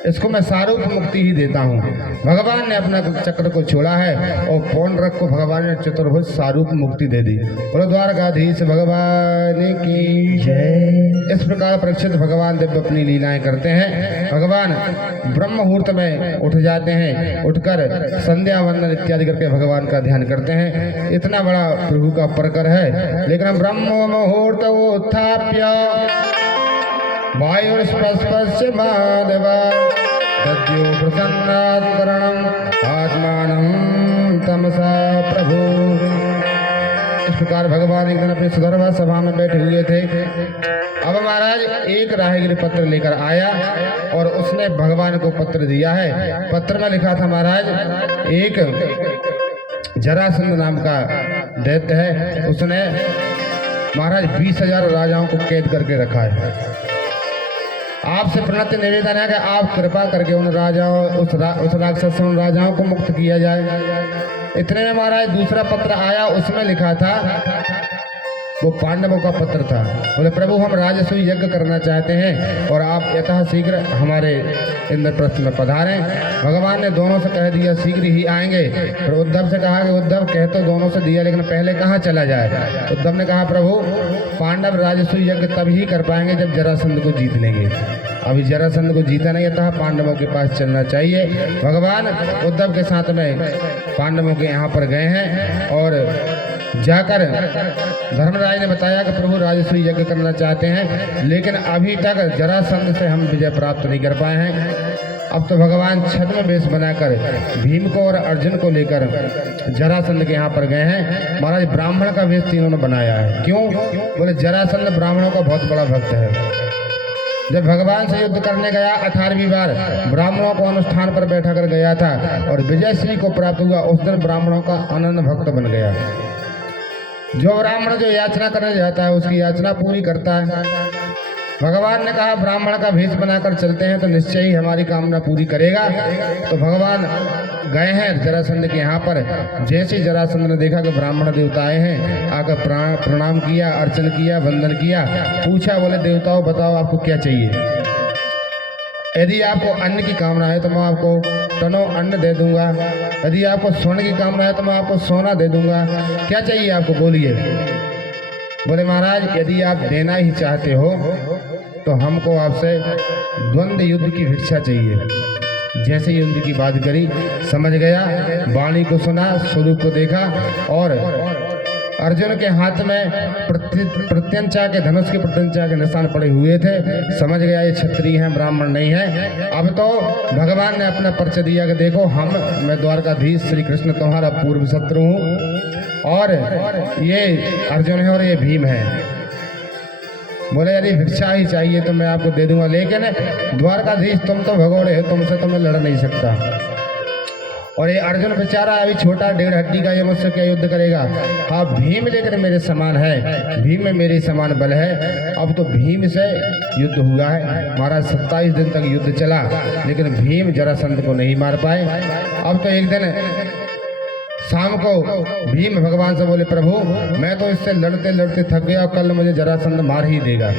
इसको मैं सारूप मुक्ति ही देता हूँ। भगवान ने अपना चक्र को छोड़ा है और पौन रख को भगवान ने चतुर्भुज सारूप मुक्ति दे दी। बोलो द्वारकाधीश भगवान की जय। इस प्रकार परीक्षित भगवान दिव्य अपनी लीलाएं करते हैं। भगवान ब्रह्म मुहूर्त में उठ जाते हैं, उठकर संध्या वंदन इत्यादि करके भगवान का ध्यान करते हैं। इतना बड़ा प्रभु का प्रकर है। लेकिन ब्रह्म मुहूर्त उत्थाप्य वायुर्स्पस्पस्य माधवा दद्यो प्रसन्नात्करणं आत्मानं तमसा प्रभु। इस प्रकार भगवान एक दिन अपनी सुधर्मा सभा में बैठे हुए थे। अब महाराज एक राहगीर पत्र लेकर आया और उसने भगवान को पत्र दिया है। पत्र में लिखा था महाराज एक जरासंध नाम का दैत्य है, उसने महाराज 20,000 राजाओं को कैद करके रखा है। आपसे प्रणत निवेदन है कि आप कृपा करके उन राजाओं उस राक्षस उन राजाओं को मुक्त किया जाए। इतने में महाराज दूसरा पत्र आया, उसमें लिखा था, वो पांडवों का पत्र था। बोले प्रभु हम राजसूय यज्ञ करना चाहते हैं और आप यथा शीघ्र हमारे इंद्रप्रस्थ में पधारें। भगवान ने दोनों से कह दिया शीघ्र ही आएंगे। फिर उद्धव से कहा कि उद्धव कह तो दोनों से दिया लेकिन पहले कहाँ चला जाए। उद्धव ने कहा प्रभु पांडव राजसूय यज्ञ तभी कर पाएंगे जब जरासंध को जीत लेंगे। अभी जरासंध को जीता नहीं था, पांडवों के पास चलना चाहिए। भगवान उद्धव के साथ में पांडवों के यहाँ पर गए हैं और जाकर धर्मराज ने बताया कि प्रभु राजसूय यज्ञ करना चाहते हैं लेकिन अभी तक जरासंध से हम विजय प्राप्त नहीं कर पाए हैं। अब तो भगवान छद्म वेश बनाकर भीम को और अर्जुन को लेकर जरासंध के यहाँ पर गए हैं। महाराज ब्राह्मण का वेश तीनों ने बनाया है। क्यों? बोले जरासंध ब्राह्मणों का बहुत बड़ा भक्त है। जब भगवान से युद्ध करने गया 18वीं बार ब्राह्मणों को अनुष्ठान पर बैठा कर गया था और विजय श्री को प्राप्त हुआ। उस दिन ब्राह्मणों का अनन्य भक्त बन गया। जो ब्राह्मण जो याचना करने जाता है उसकी याचना पूरी करता है। भगवान ने कहा ब्राह्मण का भेष बनाकर चलते हैं तो निश्चय ही हमारी कामना पूरी करेगा। तो भगवान गए हैं जरासंध के यहाँ पर। जैसे जरासंध ने देखा कि ब्राह्मण देवता आए हैं, आकर प्रणाम किया, अर्चन किया, वंदन किया, पूछा बोले देवताओं बताओ आपको क्या चाहिए। यदि आपको अन्न की कामना है तो मैं आपको टनों अन्न दे दूंगा, यदि आपको स्वर्ण की कामना है तो मैं आपको सोना दे दूंगा, क्या चाहिए आपको बोलिए। बोले महाराज यदि आप देना ही चाहते हो तो हमको आपसे द्वंद्व युद्ध की भिक्षा चाहिए। जैसे युद्ध की बात करी समझ गया, वाणी को सुना, स्वरूप को देखा और अर्जुन के हाथ में प्रत्यंचा के धनुष के प्रत्यंचा के निशान पड़े हुए थे। समझ गया ये क्षत्रिय हैं, ब्राह्मण नहीं है। अब तो भगवान ने अपना परिचय दिया कि देखो मैं द्वारकाधीश श्री कृष्ण तुम्हारा पूर्व शत्रु हूँ और ये अर्जुन है और ये भीम है। बोले यदि भिक्षा ही चाहिए तो मैं आपको दे दूंगा, लेकिन द्वारकाधीश तुम तो भगोड़े हो, तुमसे तो मैं लड़ नहीं सकता। और ये अर्जुन बेचारा अभी छोटा 1.5 हड्डी का, ये मुझसे क्या युद्ध करेगा। हाँ भीम लेकर मेरे समान है, भीम में मेरे समान बल है। अब तो भीम से युद्ध हुआ है महाराज, 27 दिन तक युद्ध चला, लेकिन भीम जरासंध को नहीं मार पाए। अब तो एक दिन शाम को भीम भगवान से बोले प्रभु मैं तो इससे लड़ते लड़ते थक गया, कल मुझे जरासंध मार ही देगा।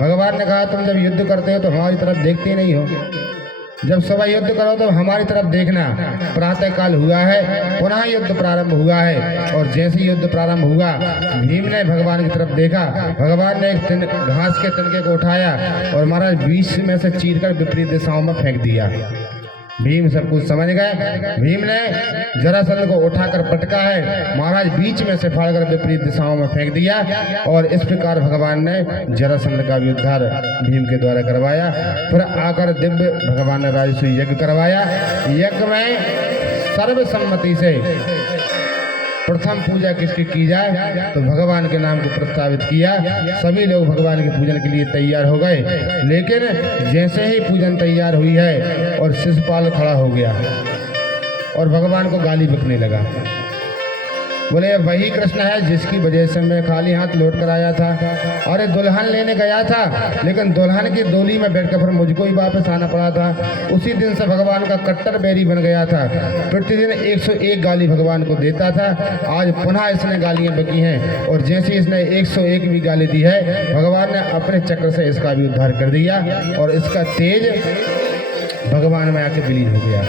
भगवान ने कहा तुम जब युद्ध करते हो तो हमारी तरफ देखते नहीं हो, जब सुबह युद्ध करो तो हमारी तरफ देखना। प्रातः काल हुआ है, पुनः युद्ध प्रारंभ हुआ है, और जैसे युद्ध प्रारंभ हुआ भीम ने भगवान की तरफ देखा। भगवान ने एक घास के तिनके को उठाया और महाराज बीच में से चीरकर विपरीत दिशाओं में फेंक दिया। भीम सब कुछ समझ गए। भीम ने जरासंध को उठाकर पटका है, महाराज बीच में से फाड़कर विपरीत दिशाओं में फेंक दिया। और इस प्रकार भगवान ने जरासंध का भी उद्धार भीम के द्वारा करवाया। फिर आकर दिव्य भगवान ने राजसूय यज्ञ करवाया। यज्ञ में सर्वसम्मति से प्रथम पूजा किसकी की जाए तो भगवान के नाम को प्रस्तावित किया। सभी लोग भगवान के पूजन के लिए तैयार हो गए, लेकिन जैसे ही पूजन तैयार हुई है और शिशुपाल खड़ा हो गया और भगवान को गाली बकने लगा। बोले वही कृष्ण है जिसकी वजह से मैं खाली हाथ लौट कर आया था। अरे दुल्हन लेने गया था, लेकिन दुल्हन की डोली में बैठकर फिर मुझको ही वापस आना पड़ा था। उसी दिन से भगवान का कट्टर बैरी बन गया था। प्रतिदिन 101 गाली भगवान को देता था। आज पुनः इसने गालियां बकी हैं, और जैसे इसने 101 भी गाली दी है, भगवान ने अपने चक्र से इसका भी उद्धार कर दिया और इसका तेज भगवान में आके विलीन हो गया।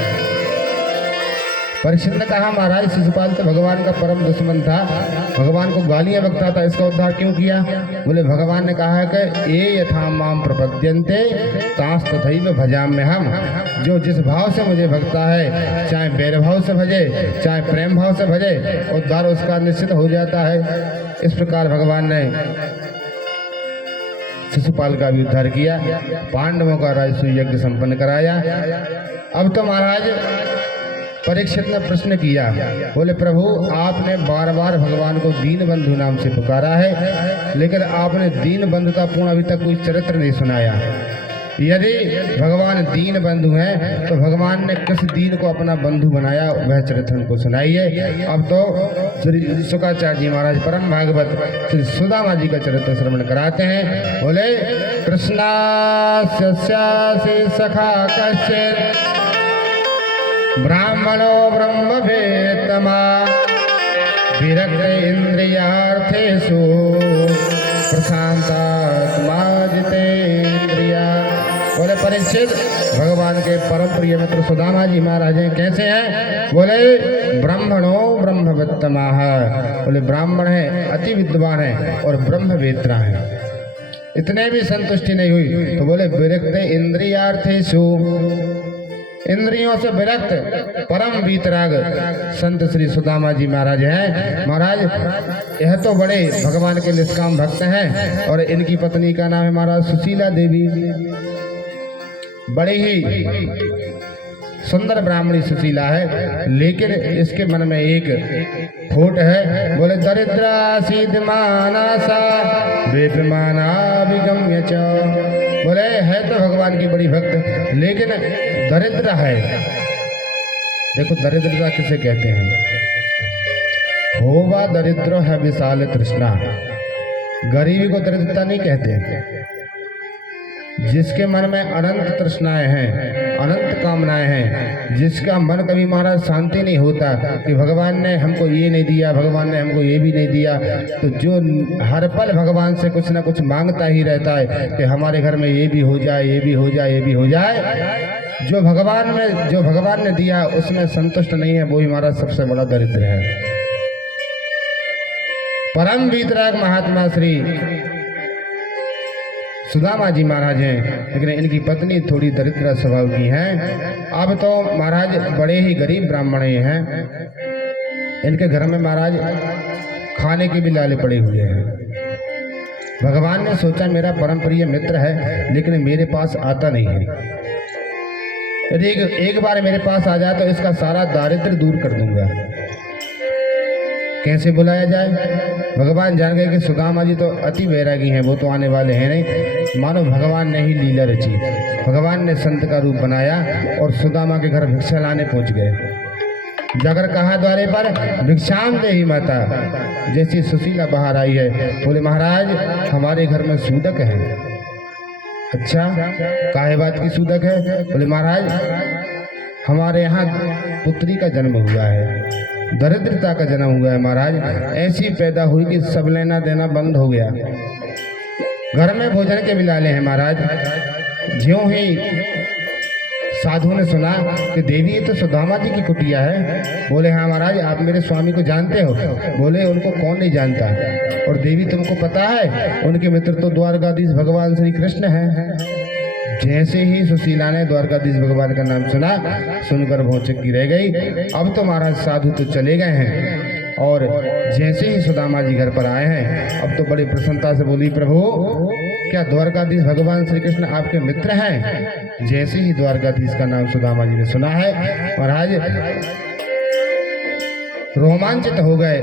परीक्षित ने कहा महाराज शिशुपाल तो भगवान का परम दुश्मन था, भगवान को गालियां बकता था, इसका उद्धार क्यों किया। बोले भगवान ने कहा कि ये यथा माम प्रपद्यन्ते तांस तथैव भजाम्य हम। जो जिस भाव से मुझे भगता है, चाहे बैर भाव से भजे चाहे प्रेम भाव से भजे, उद्धार उसका निश्चित हो जाता है। इस प्रकार भगवान ने शिशुपाल का भी उद्धार किया, पांडवों का राजसूय यज्ञ संपन्न कराया। अब तो महाराज परीक्षित ने प्रश्न किया, बोले प्रभु आपने बार बार भगवान को दीन बंधु नाम से पुकारा है, लेकिन आपने दीन बंधु का पूर्ण अभी तक कोई चरित्र नहीं सुनाया। यदि भगवान दीन बंधु हैं तो भगवान ने किस दीन को अपना बंधु बनाया, वह चरित्र हमको सुनाइए। अब तो श्री शुकाचार्य जी महाराज परम भागवत श्री सुदामा जी का चरित्र श्रवण कराते हैं। बोले कृष्णास्य सखा कश्चित् ब्राह्मणो ब्रह्मवेत्तमा विरक्त इंद्रियार्थेषु प्रशांतात्मा जितेन्द्रिया। बोले परीक्षित भगवान के परम प्रिय मित्र सुदामा जी महाराज कैसे हैं। बोले ब्राह्मणो ब्रह्मवेत्तमा, बोले ब्राह्मण है अति विद्वान है और ब्रह्मवेत्ता है। इतने भी संतुष्टि नहीं हुई तो बोले विरक्त इंद्रियार्थेषु, इंद्रियों से विरक्त परम वीतराग संत श्री सुदामा जी महाराज हैं। महाराज यह तो बड़े भगवान के निष्काम भक्त हैं, और इनकी पत्नी का नाम है महाराज सुशीला देवी। बड़ी ही सुंदर ब्राह्मणी सुशीला है, लेकिन इसके मन में एक खोट है। बोले दरिद्रा सीधमानासा वेपमाना विगम्य च। बोले है तो भगवान की बड़ी भक्त, लेकिन दरिद्र है। देखो दरिद्रता किसे कहते हैं। होवा दरिद्र है विशाल तृष्णा, गरीबी को दरिद्रता नहीं कहते। जिसके मन में अनंत तृष्णाएं हैं, अनंत कामनाएं हैं, जिसका मन कभी महाराज शांति नहीं होता कि भगवान ने हमको ये नहीं दिया, भगवान ने हमको ये भी नहीं दिया, तो जो हर पल भगवान से कुछ ना कुछ मांगता ही रहता है कि हमारे घर में ये भी हो जाए, ये भी हो जाए, ये भी हो जाए, जो भगवान ने दिया उसमें संतुष्ट नहीं है, वो ही महाराज सबसे बड़ा दरिद्र है। परम वीतराग महात्मा श्री सुदामा जी महाराज हैं, लेकिन इनकी पत्नी थोड़ी दरिद्र स्वभाव की हैं। अब तो महाराज बड़े ही गरीब ब्राह्मण हैं। इनके घर में महाराज खाने के भी लाले पड़े हुए हैं। भगवान ने सोचा मेरा परम प्रिय मित्र है लेकिन मेरे पास आता नहीं है, यदि एक बार मेरे पास आ जाए तो इसका सारा दारिद्र्य दूर कर दूंगा। कैसे बुलाया जाए? भगवान जान गए कि सुदामा जी तो अति वैरागी हैं, वो तो आने वाले हैं नहीं। मानो भगवान ने ही लीला रची। भगवान ने संत का रूप बनाया और सुदामा के घर भिक्षा लाने पहुंच गए। जाकर कहा द्वारे पर, भिक्षाम देहि माता। जैसी सुशीला बाहर आई है, बोले महाराज हमारे घर में सूदक है। अच्छा, काहे बात की सूदक है? बोले महाराज हमारे यहाँ पुत्री का जन्म हुआ है, दरिद्रता का जन्म हुआ है महाराज। ऐसी पैदा हुई कि सब लेना देना बंद हो गया। घर में भोजन के बिलाले हैं महाराज। ज्यों ही साधु ने सुना कि देवी ये तो सुदामा जी की कुटिया है। बोले हाँ महाराज, आप मेरे स्वामी को जानते हो? बोले उनको कौन नहीं जानता, और देवी तुमको पता है उनके मित्र तो द्वारकाधीश भगवान श्री कृष्ण हैं। जैसे ही सुशीला ने द्वारकाधीश भगवान का नाम सुना, सुनकर भौचक्की रह गई। अब तो महाराज साधु तो चले गए हैं, और जैसे ही सुदामा जी घर पर आए हैं, अब तो बड़ी प्रसन्नता से बोली, प्रभु क्या द्वारकाधीश भगवान श्री कृष्ण आपके मित्र हैं? जैसे ही द्वारकाधीश का नाम सुदामा जी ने सुना है, महाराज रोमांचित हो गए,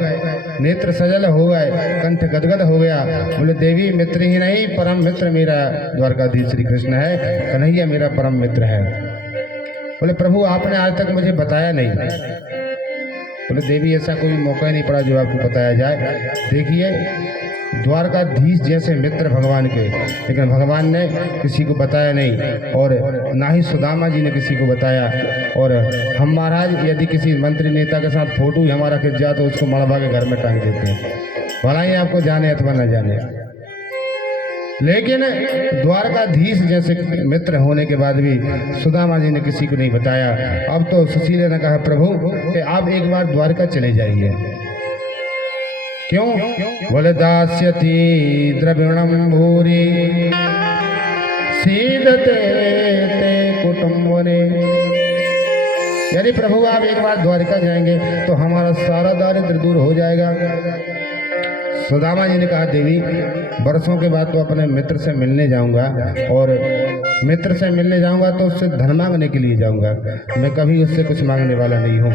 नेत्र सजल हो गए, कंठ गदगद हो गया। बोले देवी मित्र ही नहीं, परम मित्र मेरा द्वारकाधीश श्री कृष्ण है, कन्हैया मेरा परम मित्र है। बोले प्रभु आपने आज तक मुझे बताया नहीं। बोले देवी ऐसा कोई मौका ही नहीं पड़ा जो आपको बताया जाए। देखिए द्वारकाधीश जैसे मित्र भगवान के, लेकिन भगवान ने किसी को बताया नहीं, और ना ही सुदामा जी ने किसी को बताया। और हम महाराज यदि किसी मंत्री नेता के साथ फोटो ही हमारा खिंच जाए तो उसको मड़वा के घर में टांग देते हैं, भला ही आपको जाने अथवा न जाने। लेकिन द्वारकाधीश जैसे मित्र होने के बाद भी सुदामा जी ने किसी को नहीं बताया। अब तो सुशीला ने कहा प्रभु कि आप एक बार द्वारका चले जाइए। क्यों? बोले दास्यति द्रविणम भूरि सीदते ते कुटुंबने। यदि प्रभु आप एक बार द्वारका जाएंगे तो हमारा सारा दारिद्र्य दूर हो जाएगा। सुदामा जी ने कहा देवी बरसों के बाद तो अपने मित्र से मिलने जाऊंगा, और मित्र से मिलने जाऊंगा तो उससे धन मांगने के लिए जाऊंगा, मैं कभी उससे कुछ मांगने वाला नहीं हूँ।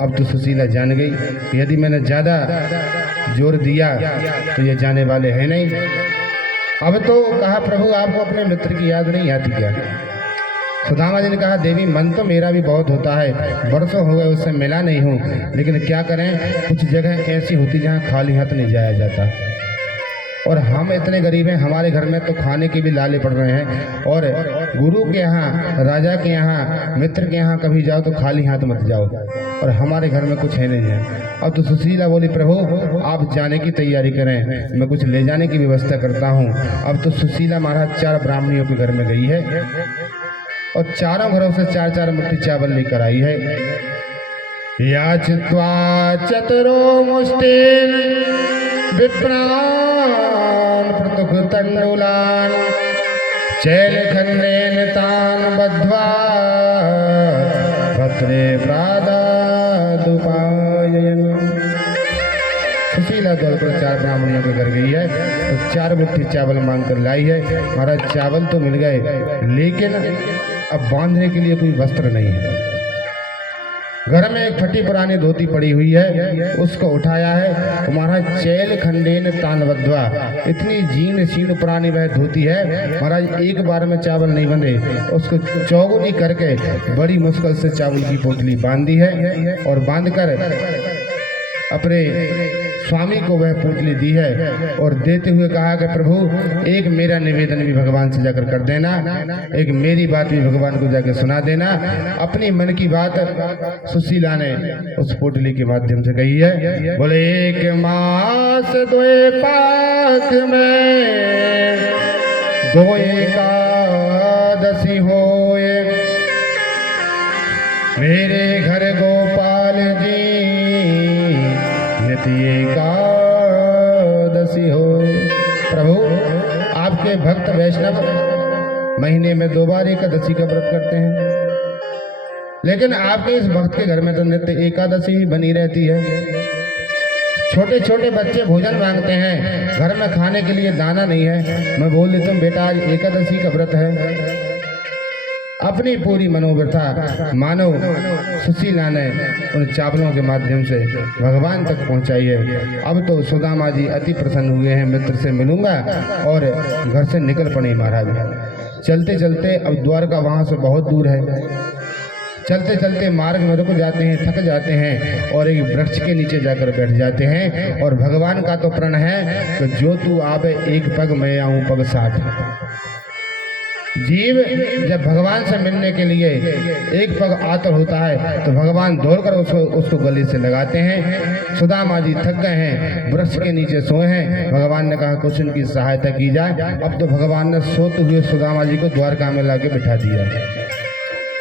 अब तो सुशीला जान गई कि यदि मैंने ज़्यादा जोर दिया तो ये जाने वाले हैं नहीं। अब तो कहा प्रभु आपको अपने मित्र की याद नहीं आती क्या? सुदामा जी ने कहा देवी मन तो मेरा भी बहुत होता है, बरसों हो गए उससे मिला नहीं हूँ, लेकिन क्या करें कुछ जगह ऐसी होती जहाँ खाली हाथ नहीं जाया जाता, और हम इतने गरीब हैं, हमारे घर में तो खाने के भी लाले पड़ रहे हैं। और गुरु के यहाँ, राजा के यहाँ, मित्र के यहाँ कभी जाओ तो खाली हाथ मत जाओ, और हमारे घर में कुछ है नहीं है। अब तो सुशीला बोली प्रभु आप जाने की तैयारी करें, मैं कुछ ले जाने की व्यवस्था करता हूँ। अब तो सुशीला महाराज 4 ब्राह्मणियों के घर में गई है, और चारों घरों से 4-4 मुट्ठी चावल लेकर आई है। याचित्वा चतुरो मुष्टिन विप्रान पृथुक तंडुलान चैलखंडेन तान बद्ध्वा भद्रे प्रादादुपायन। सुशीला दौड़ पर 4 ब्राह्मणियों के घर गई है, तो 4 मुट्ठी चावल मांग कर लाई है। महाराज चावल तो मिल गए, लेकिन अब बांधने के लिए कोई वस्त्र नहीं है। घर में एक फटी पुरानी धोती पड़ी हुई है, उसको उठाया है। तो महाराज चैल खंडेन तान बद्ध्वा, इतनी जीर्ण शीर्ण पुरानी वह धोती है, महाराज एक बार में चावल नहीं बंधे, उसको चौगुनी करके बड़ी मुश्किल से चावल की पोटली बांध दी है, और बांधकर अपने स्वामी को वह पोटली दी है, और देते हुए कहा कि प्रभु एक मेरा निवेदन भी भगवान से जाकर कर देना, एक मेरी बात भी भगवान को जाकर सुना देना। अपनी मन की बात सुशीला ने उस पोटली के माध्यम से कही है। बोले 1 मास 2 पाक में 2 एकादशी होए, मेरे घर गोपाल जी एकादशी हो। प्रभु आपके भक्त वैष्णव महीने में 2 बार एकादशी का व्रत करते हैं, लेकिन आपके इस भक्त के घर में तो नित्य एकादशी ही बनी रहती है। छोटे छोटे बच्चे भोजन मांगते हैं, घर में खाने के लिए दाना नहीं है। मैं बोल देता हूँ बेटा आज एकादशी का व्रत है। अपनी पूरी मनोव्यथा मानव सुशीला ने उन चावलों के माध्यम से भगवान तक पहुंचाई है। अब तो सुदामा जी अति प्रसन्न हुए हैं, मित्र से मिलूंगा और घर से निकल पड़े महाराज। चलते चलते अब द्वारका वहां से बहुत दूर है। चलते चलते मार्ग में रुक जाते हैं, थक जाते हैं और एक वृक्ष के नीचे जाकर बैठ जाते हैं। और भगवान का तो प्रण है कि जो तू आवे एक पग मैं आऊं पग 60। जीव जब भगवान से मिलने के लिए एक पग आतर होता है तो भगवान दौड़कर उसको गले से लगाते हैं। सुदामा जी थक गए हैं, वृक्ष के नीचे सोए हैं। भगवान ने कहा कुछ उनकी सहायता की जाए। अब तो भगवान ने सोते हुए सुदामा जी को द्वारका में लाके बिठा दिया।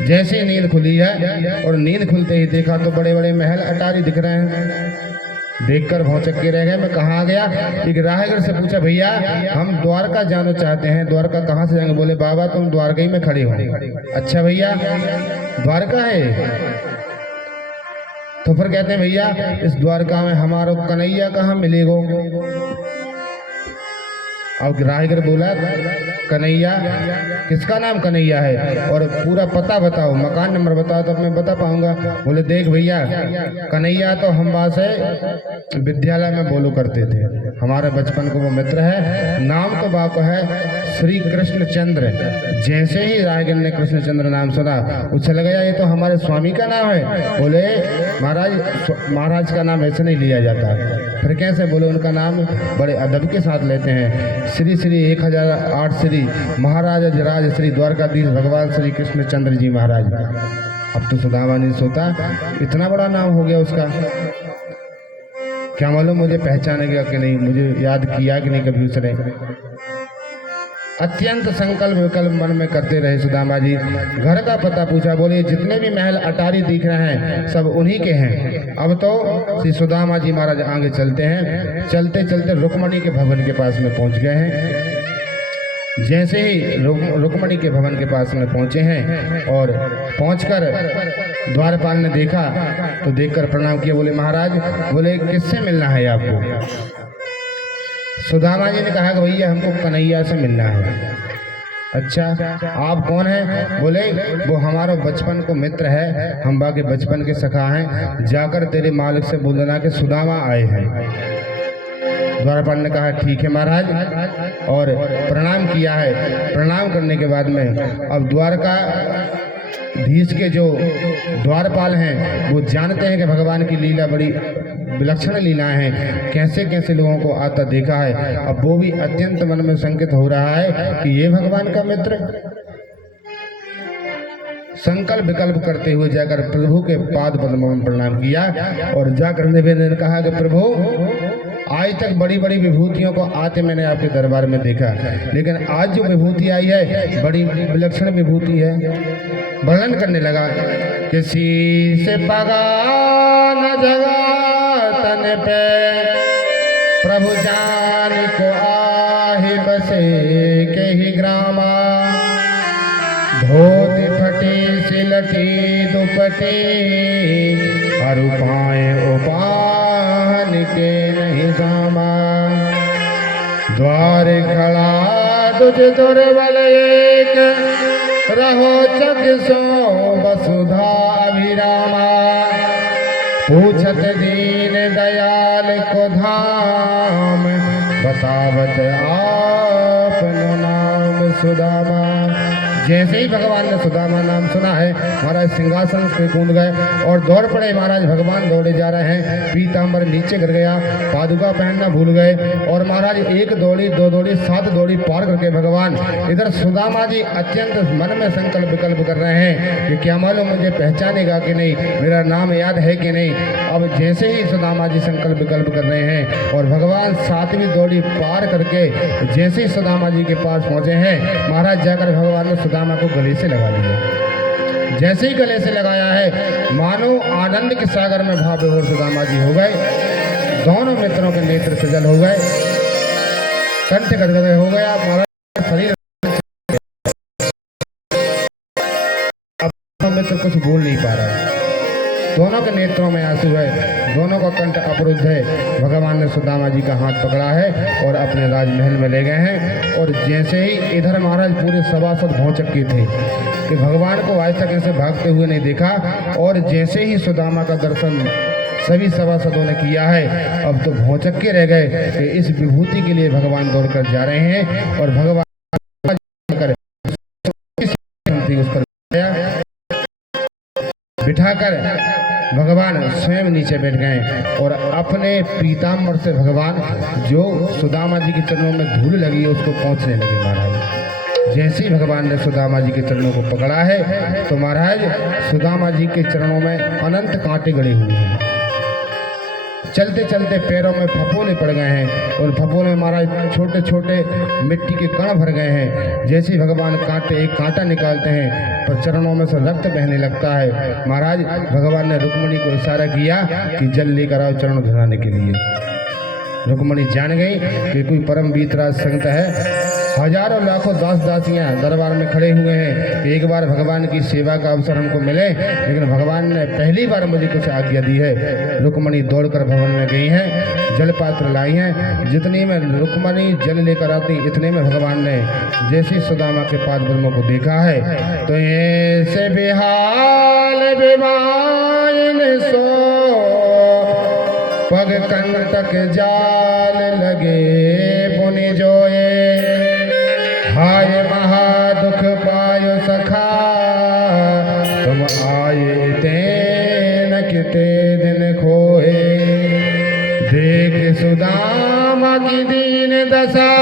जैसे नींद खुली है और नींद खुलते ही देखा तो बड़े बड़े महल अटारी दिख रहे हैं। देखकर भौचक के रह गए। मैं कहाँ गया? एक राहगीर से पूछा भैया हम द्वारका जाना चाहते हैं, द्वारका कहाँ से जाएंगे? बोले बाबा तुम द्वारका ही में खड़े हो। अच्छा भैया द्वारका है? तो फिर कहते हैं भैया इस द्वारका में हमारा कन्हैया कहाँ मिलेगो? अब राहगीर बोला कन्हैया? किसका नाम कन्हैया है और पूरा पता बताओ, मकान नंबर बताओ तो मैं बता पाऊंगा। बोले देख भैया कन्हैया तो हम से विद्यालय में बोलो करते थे, हमारे बचपन को वो मित्र है। नाम तो बाप है श्री कृष्णचंद्र। जैसे ही राहगीर ने कृष्णचंद्र नाम सुना उछल गया ये तो हमारे स्वामी का नाम है। बोले महाराज का नाम ऐसे नहीं लिया जाता। फिर कैसे? बोले उनका नाम बड़े अदब के साथ लेते हैं, श्री श्री 1008 श्री महाराज राज श्री द्वारकाधीश भगवान श्री कृष्णचंद्र जी महाराज। अब तो सुदामा नहीं सोता, इतना बड़ा नाम हो गया उसका। क्या मालूम मुझे पहचानेगा कि नहीं, मुझे याद किया कि नहीं कभी उसने। अत्यंत संकल्प विकल्प मन में करते रहे सुदामा जी। घर का पता पूछा। बोले जितने भी महल अटारी दिख रहे हैं सब उन्हीं के हैं। अब तो श्री सुदामा जी महाराज आगे चलते हैं। चलते चलते रुक्मणी के भवन के पास में पहुंच गए हैं। जैसे ही रुक्मणी के भवन के पास में पहुंचे हैं और पहुंचकर द्वारपाल ने देखा तो देखकर प्रणाम किया। बोले महाराज, बोले किससे मिलना है आपको? सुदामा जी ने कहा कि भैया हमको कन्हैया से मिलना है। अच्छा आप कौन हैं? बोले वो हमारा बचपन को मित्र है, हम बाकी बचपन के सखा हैं, जाकर तेरे मालिक से बोल देना कि सुदामा आए हैं। द्वारपाल ने कहा ठीक है महाराज और प्रणाम किया है। प्रणाम करने के बाद में अब द्वारका धीश के जो द्वारपाल हैं वो जानते हैं कि भगवान की लीला बड़ी विलक्षण लीलाएं हैं, कैसे कैसे लोगों को आता देखा है। अब वो भी अत्यंत मन में संकित हो रहा है कि ये भगवान का मित्र। संकल्प विकल्प करते हुए जाकर प्रभु के पाद पद्मों में प्रणाम किया और जाकर निवेदन कहा कि प्रभु आज तक बड़ी बड़ी विभूतियों को आते मैंने आपके दरबार में देखा, लेकिन आज जो विभूति आई है बड़ी विलक्षण विभूति है। वर्णन करने लगा किसी से पगा न जगा तन पे प्रभु जान को आहि बसे के ही ग्रामा। धोती फटी सिलटी दुपटी हरु पाए उपान के नहीं सामा। द्वार खड़ा तुझ दुर्बल एक रहो जग सो वसुधा अभिरामा। पूछत दीन दयाल को धाम बतावत आपनो नाम सुदामा। जैसे ही भगवान ने सुदामा नाम सुना है महाराज सिंहासन से कूद गए और दौड़ पड़े। महाराज भगवान दौड़े जा रहे हैं, पीताम्बर नीचे गिर गया, पादुका पहनना भूल गए और महाराज एक दौड़ी दो दौड़ी 7 दौड़ी पार करके भगवान इधर सुदामा जी अत्यंत मन में संकल्प विकल्प कर रहे हैं कि क्या मालूम मुझे पहचानेगा कि नहीं, मेरा नाम याद है कि नहीं। अब जैसे ही सुदामा जी संकल्प विकल्प कर रहे हैं और भगवान 7वीं दौड़ी पार करके जैसे ही सुदामा जी के पास पहुंचे हैं महाराज जाकर भगवान ने सुदामा को गले से लगा लिया। जैसे ही गले से लगाया है मानो आनंद के सागर में भाव विभोर सुदामा जी हो गए। दोनों मित्रों के नेत्र सजल हो गए, कंठ गदगद हो गया। महाराज शरीर अब मित्र कुछ बोल नहीं पा रहा है। दोनों के नेत्रों में आंसू है, दोनों का कंठ अवरुद्ध है। भगवान ने सुदामा जी का हाथ पकड़ा है और अपने राजमहल में ले गए हैं। और जैसे ही इधर महाराज पूरे सभासद भौचक्के थे कि भगवान को आज तक ऐसे भागते हुए नहीं देखा। और जैसे ही सुदामा का दर्शन सभी सभासदों ने किया है, अब तो भौचक्के रह गए कि इस विभूति के लिए भगवान दौड़कर जा रहे हैं। और भगवान उस पर बिठाकर भगवान स्वयं नीचे बैठ गए और अपने पीताम्बर से भगवान जो सुदामा जी के चरणों में धूल लगी है उसको पहुंचने लगे। महाराज जैसे ही भगवान ने सुदामा जी के चरणों को पकड़ा है तो महाराज सुदामा जी के चरणों में अनंत कांटे गड़े हुए हैं। चलते चलते पैरों में फफोले पड़ गए हैं और फफोले में महाराज छोटे छोटे मिट्टी के कण भर गए हैं। जैसे ही भगवान एक कांटा निकालते हैं पर चरणों में से रक्त बहने लगता है। महाराज भगवान ने रुक्मिणी को इशारा किया कि जल लेकर आओ चरण धुलाने के लिए। रुक्मिणी जान गई कि कोई परम वीतराज संत है। हजारों लाखों दास दासियां दरबार में खड़े हुए हैं कि एक बार भगवान की सेवा का अवसर हमको मिले, लेकिन भगवान ने पहली बार मुझे कुछ आज्ञा दी है। रुक्मिणी दौड़कर भवन में गई हैं, जल पात्र लाई हैं। जितनी में रुक्मिणी जल लेकर आती इतने में भगवान ने जैसे सुदामा के पाद पद्मों को देखा है तो ऐसे बेहाल बेमाइन सो पग कंटक जाल लगे पुनि जोए। हाय महादुख पायो सखा तुम आए ते न किते दिन खोए। देख सुदामा की दीन दशा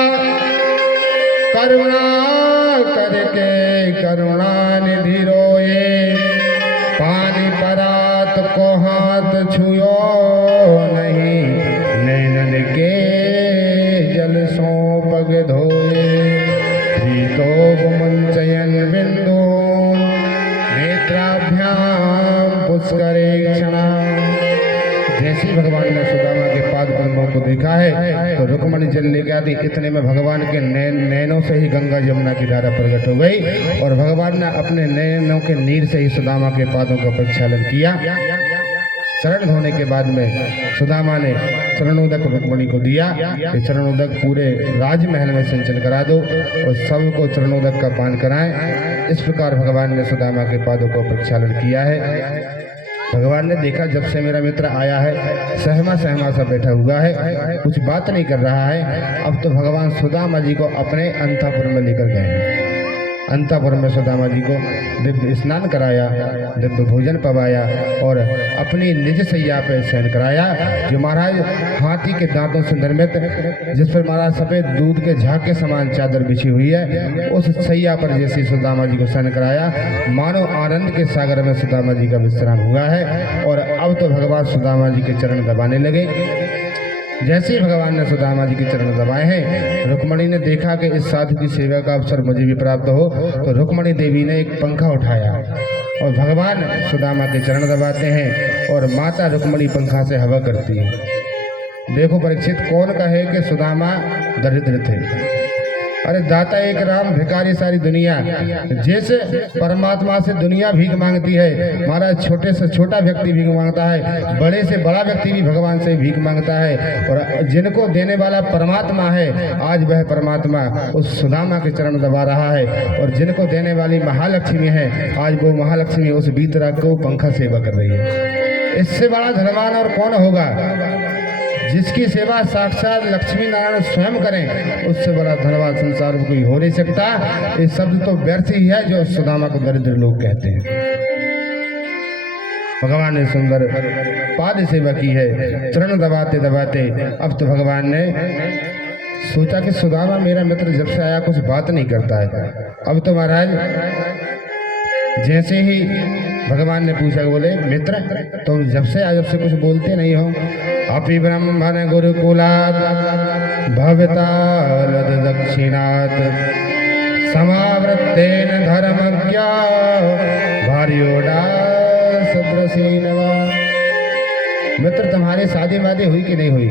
करुणा करके करुणा निधि रोए। पानी परात को हाथ छुयो नहीं, नैनन के जल सो पग धोए। तो गुमंचयन बिंदु नेत्राभ्याम पुष्करे क्षणा। जैसे भगवान ने सुदामा के पाद पद्मों को देखा है तो रुक्मिणी जल लेके आती इतने में भगवान के नैनों से ही गंगा यमुना की धारा प्रकट हो गई और भगवान ने अपने नैनों के नीर से ही सुदामा के पादों का प्रक्षालन किया। चरण धोने के बाद में सुदामा ने चरणोदक रुक्मिणी को दिया कि चरणोदक पूरे राजमहल में सिंचन करा दो और सबको चरणोदक का पान कराएं। इस प्रकार भगवान ने सुदामा के पादों को प्रक्षालन किया है। भगवान ने देखा जब से मेरा मित्र आया है सहमा सहमा सा बैठा हुआ है, कुछ बात नहीं कर रहा है। अब तो भगवान सुदामा जी को अपने अंतःपुर में लेकर गए हैं। अंतःपुर में सुदामा जी को दिव्य स्नान कराया, दिव्य भोजन पवाया और अपनी निज सैया पर शयन कराया जो महाराज हाथी के दांतों से निर्मित, जिस पर महाराज सफेद दूध के झाग के समान चादर बिछी हुई है, उस सैया पर जैसे सुदामा जी को शयन कराया मानो आनंद के सागर में सुदामा जी का विश्राम हुआ है। और अब तो भगवान सुदामा जी के चरण दबाने लगे। जैसे ही भगवान ने सुदामा जी के चरण दबाए हैं, रुक्मिणी ने देखा कि इस साधु की सेवा का अवसर मुझे भी प्राप्त हो, तो रुक्मिणी देवी ने एक पंखा उठाया और भगवान सुदामा के चरण दबाते हैं और माता रुक्मिणी पंखा से हवा करती है। देखो परीक्षित, कौन कहे कि सुदामा दरिद्र थे? अरे दाता एक राम, भिखारी सारी दुनिया। जैसे परमात्मा से दुनिया भीख मांगती है, महाराज छोटे से छोटा व्यक्ति भीख मांगता है, बड़े से बड़ा व्यक्ति भी भगवान से भीख मांगता है। और जिनको देने वाला परमात्मा है, आज वह परमात्मा उस सुदामा के चरण दबा रहा है। और जिनको देने वाली महालक्ष्मी है, आज वो महालक्ष्मी उस बीतरा को पंखा सेवा कर रही है। इससे बड़ा धनवान और कौन होगा? जिसकी सेवा साक्षात लक्ष्मी नारायण स्वयं करें, उससे बड़ा धनवान संसार में कोई हो नहीं सकता। ये शब्द तो व्यर्थ ही है जो सुदामा को दरिद्र लोग कहते हैं। भगवान ने सुंदर पाद सेवा की है, चरण दबाते दबाते। अब तो भगवान ने सोचा कि सुदामा मेरा मित्र जब से आया कुछ बात नहीं करता है। अब तो महाराज जैसे ही भगवान ने पूछा, बोले मित्र तुम जब से आए जब से कुछ बोलते नहीं हो। अपि ब्रह्मण गुरुकुलात् भवतालद दक्षिणात् समावृत्तेन धर्मज्ञा भार्योडा सदृशीनवा। मित्र तुम्हारी शादी वादी हुई कि नहीं हुई?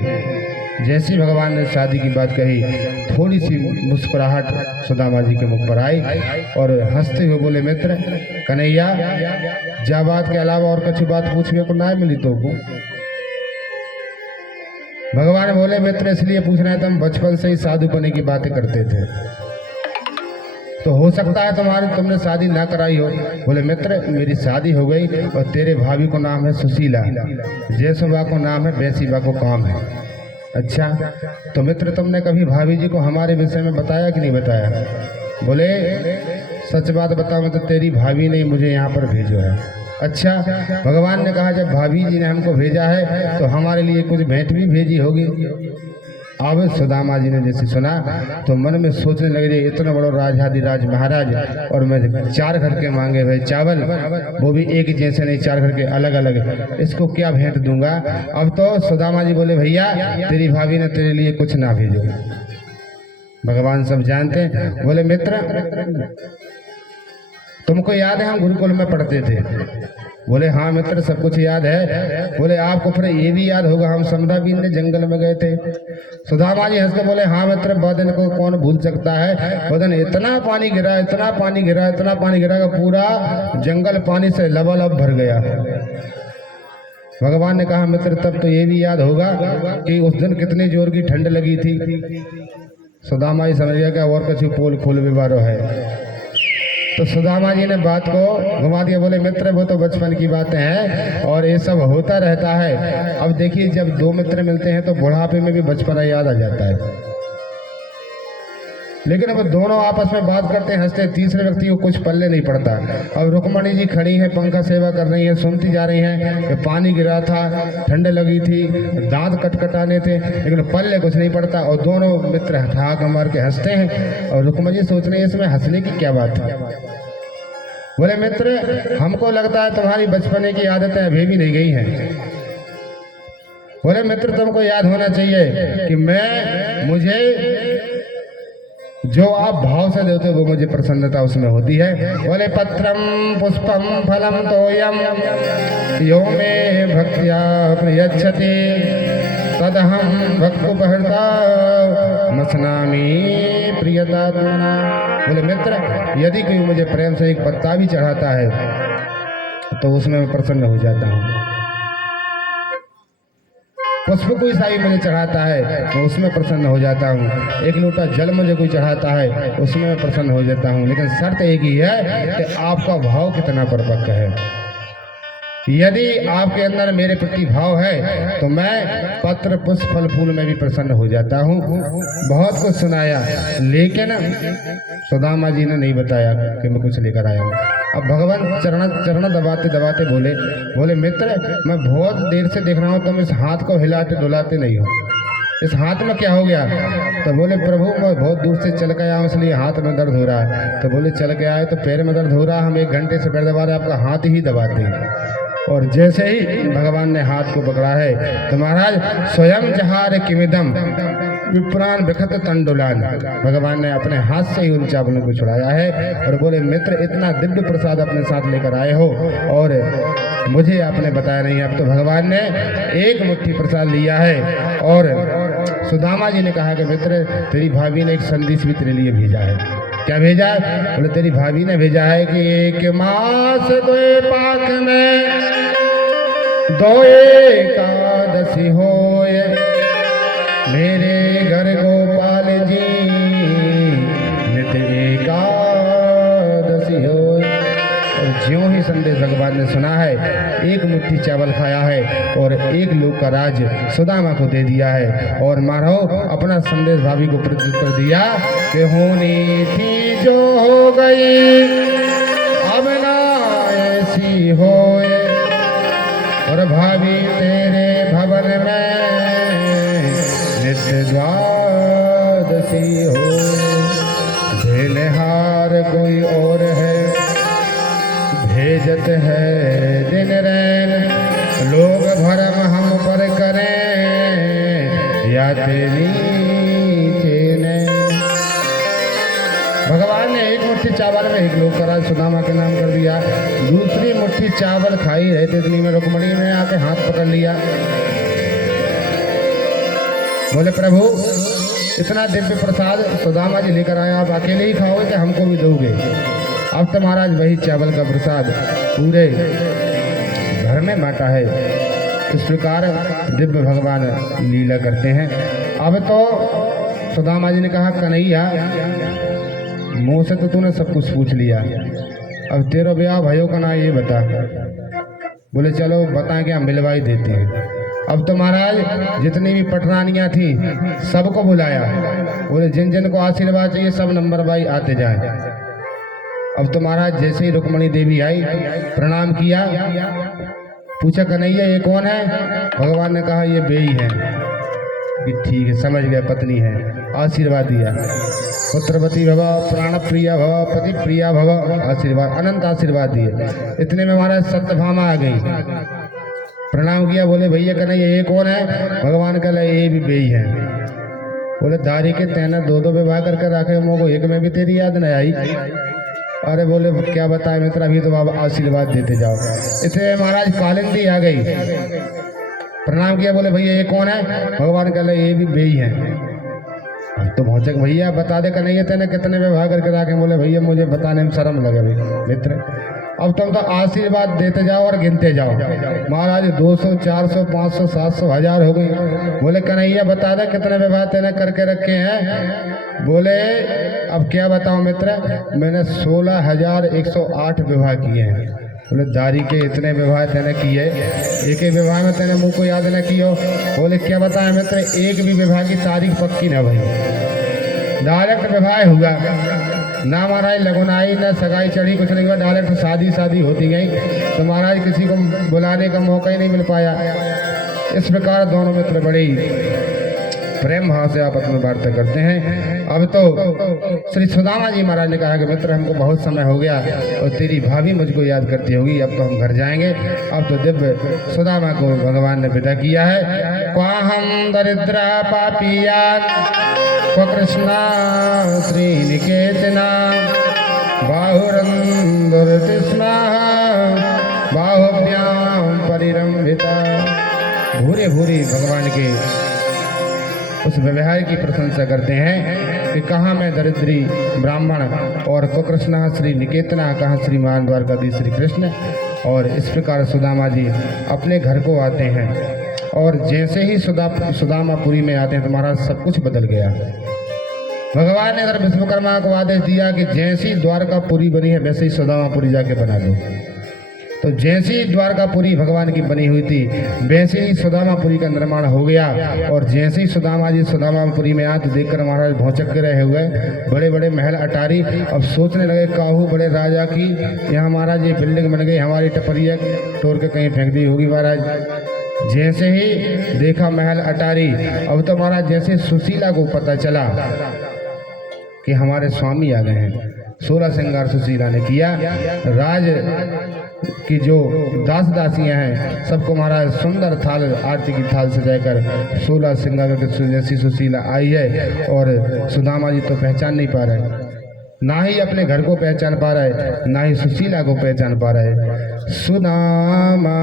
जैसी भगवान ने शादी की बात कही, थोड़ी सी मुस्कुराहट सुदामा जी के मुख पर आई और हंसते हुए बोले, मित्र कन्हैया जा बात के अलावा और कुछ बात पूछने को ना मिली तो को। भगवान बोले मित्र इसलिए पूछ रहे थे, हम बचपन से ही साधु बने की बातें करते थे, तो हो सकता है तुमने शादी ना कराई हो। बोले मित्र मेरी शादी हो गई और तेरे भाभी को नाम है सुशीला, जयसुबा को नाम है बैसीबा को काम है। अच्छा तो मित्र तुमने कभी भाभी जी को हमारे विषय में बताया कि नहीं बताया? बोले सच बात बताऊं तो तेरी भाभी ने मुझे यहाँ पर भेजो है। अच्छा भगवान ने कहा जब भाभी जी ने हमको भेजा है तो हमारे लिए कुछ भेंट भी भेजी होगी। अब सुदामा जी ने जैसे सुना तो मन में सोचने लगे इतना बड़ा राजाधिराज महाराज और मैं 4 घर के मांगे हुए चावल, वो भी एक जैसे नहीं 4 घर के अलग अलग, इसको क्या भेंट दूंगा। अब तो सुदामा जी बोले भैया तेरी भाभी ने तेरे लिए कुछ ना भेजो। भगवान सब जानते हैं। बोले मित्र तुमको याद है हम गुरुकुल में पढ़ते थे? बोले हाँ मित्र सब कुछ याद है। बोले आपको फिर ये भी याद होगा हम समदा बीन ने जंगल में गए थे? सुदामा जी हंस के बोले हाँ मित्र बदन को कौन भूल सकता है। बदन इतना पानी गिरा इतना पानी गिरा इतना पानी गिरा कि पूरा जंगल पानी से लबालब भर गया। भगवान ने कहा मित्र तब तो ये भी याद होगा कि उस दिन कितनी जोर की ठंड लगी थी। सुदामा जी समझ गया क्या और कुछ पोल खोल विवारो है। तो सुदामा जी ने बात को घुमा दिया। बोले मित्र वो तो बचपन की बातें हैं और ये सब होता रहता है। अब देखिए जब 2 मित्र मिलते हैं तो बुढ़ापे में भी बचपना याद आ जाता है, लेकिन अब दोनों आपस में बात करते हैं हंसते, तीसरे व्यक्ति को कुछ पल्ले नहीं पड़ता। अब रुक्मणी जी खड़ी हैं पंखा सेवा कर रही हैं, सुनती जा रही हैं कि पानी गिरा था, ठंड लगी थी, दांत कटकटाने थे, लेकिन पल्ले कुछ नहीं पड़ता और दोनों मित्र ठहाक मार के हंसते हैं। और रुक्मणी जी सोच रही है इसमें हंसने की क्या बात है। बोले मित्र हमको लगता है तुम्हारी बचपने की आदतें अभी भी नहीं गई हैं। बोले मित्र तुमको याद होना चाहिए कि मुझे जो आप भाव से देते हो वो मुझे प्रसन्नता उसमें होती है। बोले पत्रम पुष्पम फलम तोयम यो में भक्त्या प्रयच्छति तदहम भक्तुपहृता मसनामी प्रियतात्मना। बोले मित्र यदि कोई मुझे प्रेम से एक पत्ता भी चढ़ाता है तो उसमें मैं प्रसन्न हो जाता हूँ। पुष्प कोई साई मुझे चढ़ाता है तो उसमें प्रसन्न हो जाता हूँ। एक लोटा जल मुझे कोई चढ़ाता है उसमें मैं प्रसन्न हो जाता हूँ। लेकिन शर्त एक ही है कि आपका भाव कितना परिपक्व है। यदि आपके अंदर मेरे प्रति भाव है तो मैं पत्र पुष्प फल फूल में भी प्रसन्न हो जाता हूँ। बहुत कुछ सुनाया लेकिन सुदामा जी ने नहीं बताया कि मैं कुछ लेकर आया हूँ। अब भगवान चरण दबाते दबाते बोले मित्र मैं बहुत देर से देख रहा हूँ तुम इस हाथ को हिलाते डुलाते नहीं हो, इस हाथ में क्या हो गया? तो बोले प्रभु मैं बहुत दूर से चल के आया हूँ इसलिए हाथ में दर्द हो रहा है। तो बोले चल के आए तो पैर में दर्द हो रहा है, हम 1 घंटे से पैर दबा रहे आपका हाथ ही दबाते हैं। और जैसे ही भगवान ने हाथ को पकड़ा है तो महाराज स्वयं जहार किमिदम विप्रान विखत तंडुलान, भगवान ने अपने हाथ से ही उन चावलों को छुड़ाया है। और बोले मित्र इतना दिव्य प्रसाद अपने साथ लेकर आए हो और मुझे आपने बताया नहीं। अब तो भगवान ने 1 मुट्ठी प्रसाद लिया है। और सुदामा जी ने कहा कि मित्र तेरी भाभी ने एक संदेश भी तेरे लिए भेजा है। क्या भेजा है? बोले तेरी भाभी ने भेजा है कि 1 मास 2 पाक में 2 एकादशी होए मेरे घर गोपाल जी नित एकादशी होए। और ज्यों ही संदेश भगवान ने सुना है 1 मुट्ठी चावल खाया है और 1 लोक का राज सुदामा को दे दिया है। और मानो अपना संदेश भाभी को प्रत्युत्तर दिया कि होनी थी जो हो गई अब ना ऐसी होए। और भाभी तेरे भवन में नित्य द्वादशी हो, देनहार कोई और है भेजत है दिन रैन, लोग भरम हम पर करें या तेरी चेने। भगवान ने 1 मुट्ठी चावल में 1 लोक का राज सुदामा के नाम कर दिया। दूसरी मुट्ठी चावल खाई रहते इतनी में रुक्मणी ने आके हाथ पकड़ लिया। बोले प्रभु इतना दिव्य प्रसाद सुदामा जी लेकर आए, आप अकेले ही खाओगे कि हमको भी दोगे? अब तो महाराज वही चावल का प्रसाद पूरे घर में बांटा है। इस प्रकार दिव्य भगवान लीला करते हैं। अब तो सुदामा जी ने कहा, कन्हैया मुँह से तो तूने सब कुछ पूछ लिया, अब तेरा ब्याह भयो का ना ये बता। बोले चलो बताएं कि हम मिलवा ही देते हैं। अब तो महाराज जितनी भी पटरानियाँ थी सबको बुलाया। बोले जिन जिन को आशीर्वाद चाहिए सब नंबर बाई आते जाए। अब तो महाराज जैसे ही रुक्मणी देवी आई, प्रणाम किया, पूछा कन्हैया ये कौन है? भगवान ने कहा ये बेई है। कि ठीक है, समझ गए पत्नी है। आशीर्वाद दिया, पुत्रवती भव, प्राण प्रिया भव, पति प्रिया भव, आशीर्वाद, अनंत आशीर्वाद दिए। इतने में महाराज सत्यभामा आ गई, प्रणाम किया। बोले भैया कन्हैया ये कौन है? भगवान कह ये भी बेई है। बोले दारी के तेना दो दो विवाह करके रखे, मोको एक में भी तेरी याद नहीं आई। अरे बोले क्या बताए मित्र, अभी तो आप आशीर्वाद देते जाओ। इतने महाराज कालिंदी आ गई, प्रणाम किया। बोले भैया ये कौन है? भगवान कह ये भी बेई है। तो भौचक भैया बता दे कन्हैया तेने कितने विवाह करके रखे? बोले भैया मुझे बताने में शर्म लगे भाई मित्र, अब तुम तो आशीर्वाद देते जाओ और गिनते जाओ। महाराज 200, 400, 500, 700, 1000 हो गई। बोले कन्हैया बता दे कितने विवाह तेने करके रखे हैं? बोले अब क्या बताऊं मित्र, मैंने 16,108 विवाह किए हैं। बोले दारी के इतने विवाह तेने किए, एक ही विवाह में तेने मुँह को याद न कियो? बोले क्या बताया मित्र, एक भी विवाह की तारीख पक्की न भाई, डायरेक्ट विवाह हुआ ना महाराज, लगुनाई ना सगाई चढ़ी, कुछ नहीं हुआ, डायरेक्ट शादी होती गई। तो महाराज किसी को बुलाने का मौका ही नहीं मिल पाया। इस प्रकार दोनों मित्र बड़े प्रेम भाव से आपस में वार्ता करते हैं। अब तो श्री सुदामा जी महाराज ने कहा कि मित्र हमको बहुत समय हो गया और तेरी भाभी मुझको याद करती होगी, अब तो हम घर जाएंगे। अब तो दिव्य सुदामा को भगवान ने विदा किया है। क्वाहम दरिद्रा पापिया क्व कृष्णा श्री निकेतना बाहुरंदुरतिस्ना बाहुभ्याम परिरंभिता। भूरे भूरे भगवान के उस व्यवहार की प्रशंसा करते हैं कि कहाँ मैं दरिद्री ब्राह्मण और कृष्ण श्री निकेतना, कहाँ श्रीमान द्वारकाधीश श्री कृष्ण। और इस प्रकार सुदामा जी अपने घर को आते हैं और जैसे ही सुदामापुरी में आते हैं तो महाराज सब कुछ बदल गया। भगवान ने अगर विश्वकर्मा को आदेश दिया कि जैसी द्वारकापुरी बनी है वैसे ही सुदामापुरी जाके बना दो। तो जैसी द्वारकापुरी भगवान की बनी हुई थी वैसे ही सुदामापुरी का निर्माण हो गया। और जैसे ही सुदामा जी सुदामापुरी में आए तो देखकर महाराज भौचक के रहे हुए, बड़े बड़े महल अटारी। अब सोचने लगे काहू बड़े राजा की यहाँ महाराज ये बिल्डिंग बन गई, हमारी टपरिया तोड़ के कहीं फेंक दी होगी महाराज। जैसे ही देखा महल अटारी, अब तो महाराज जैसे सुशीला को पता चला कि हमारे स्वामी आ गए हैं, 16 श्रृंगार सुशीला ने किया। राज की जो दास दासियां हैं सबको महाराज सुंदर थाल, आरती की थाल सजाकर 16 श्रृंगार के जैसी सुशीला आई है। और सुदामा जी तो पहचान नहीं पा रहे, ना ही अपने घर को पहचान पा रहे, ना ही सुशीला को पहचान पा रहे। सुदामा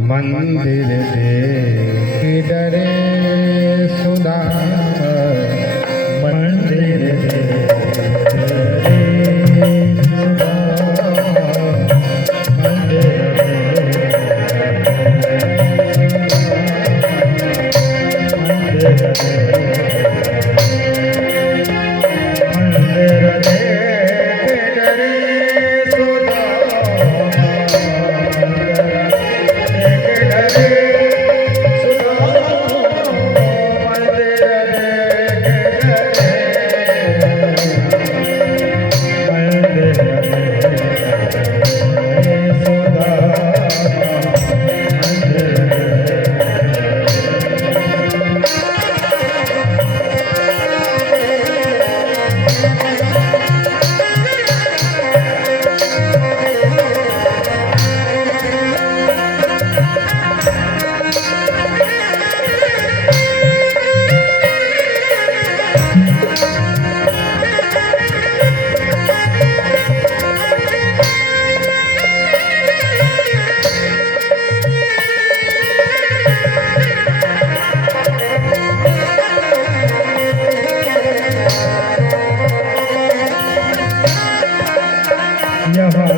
मंदिर देख डरे, सुदामा मंदिर यहाँ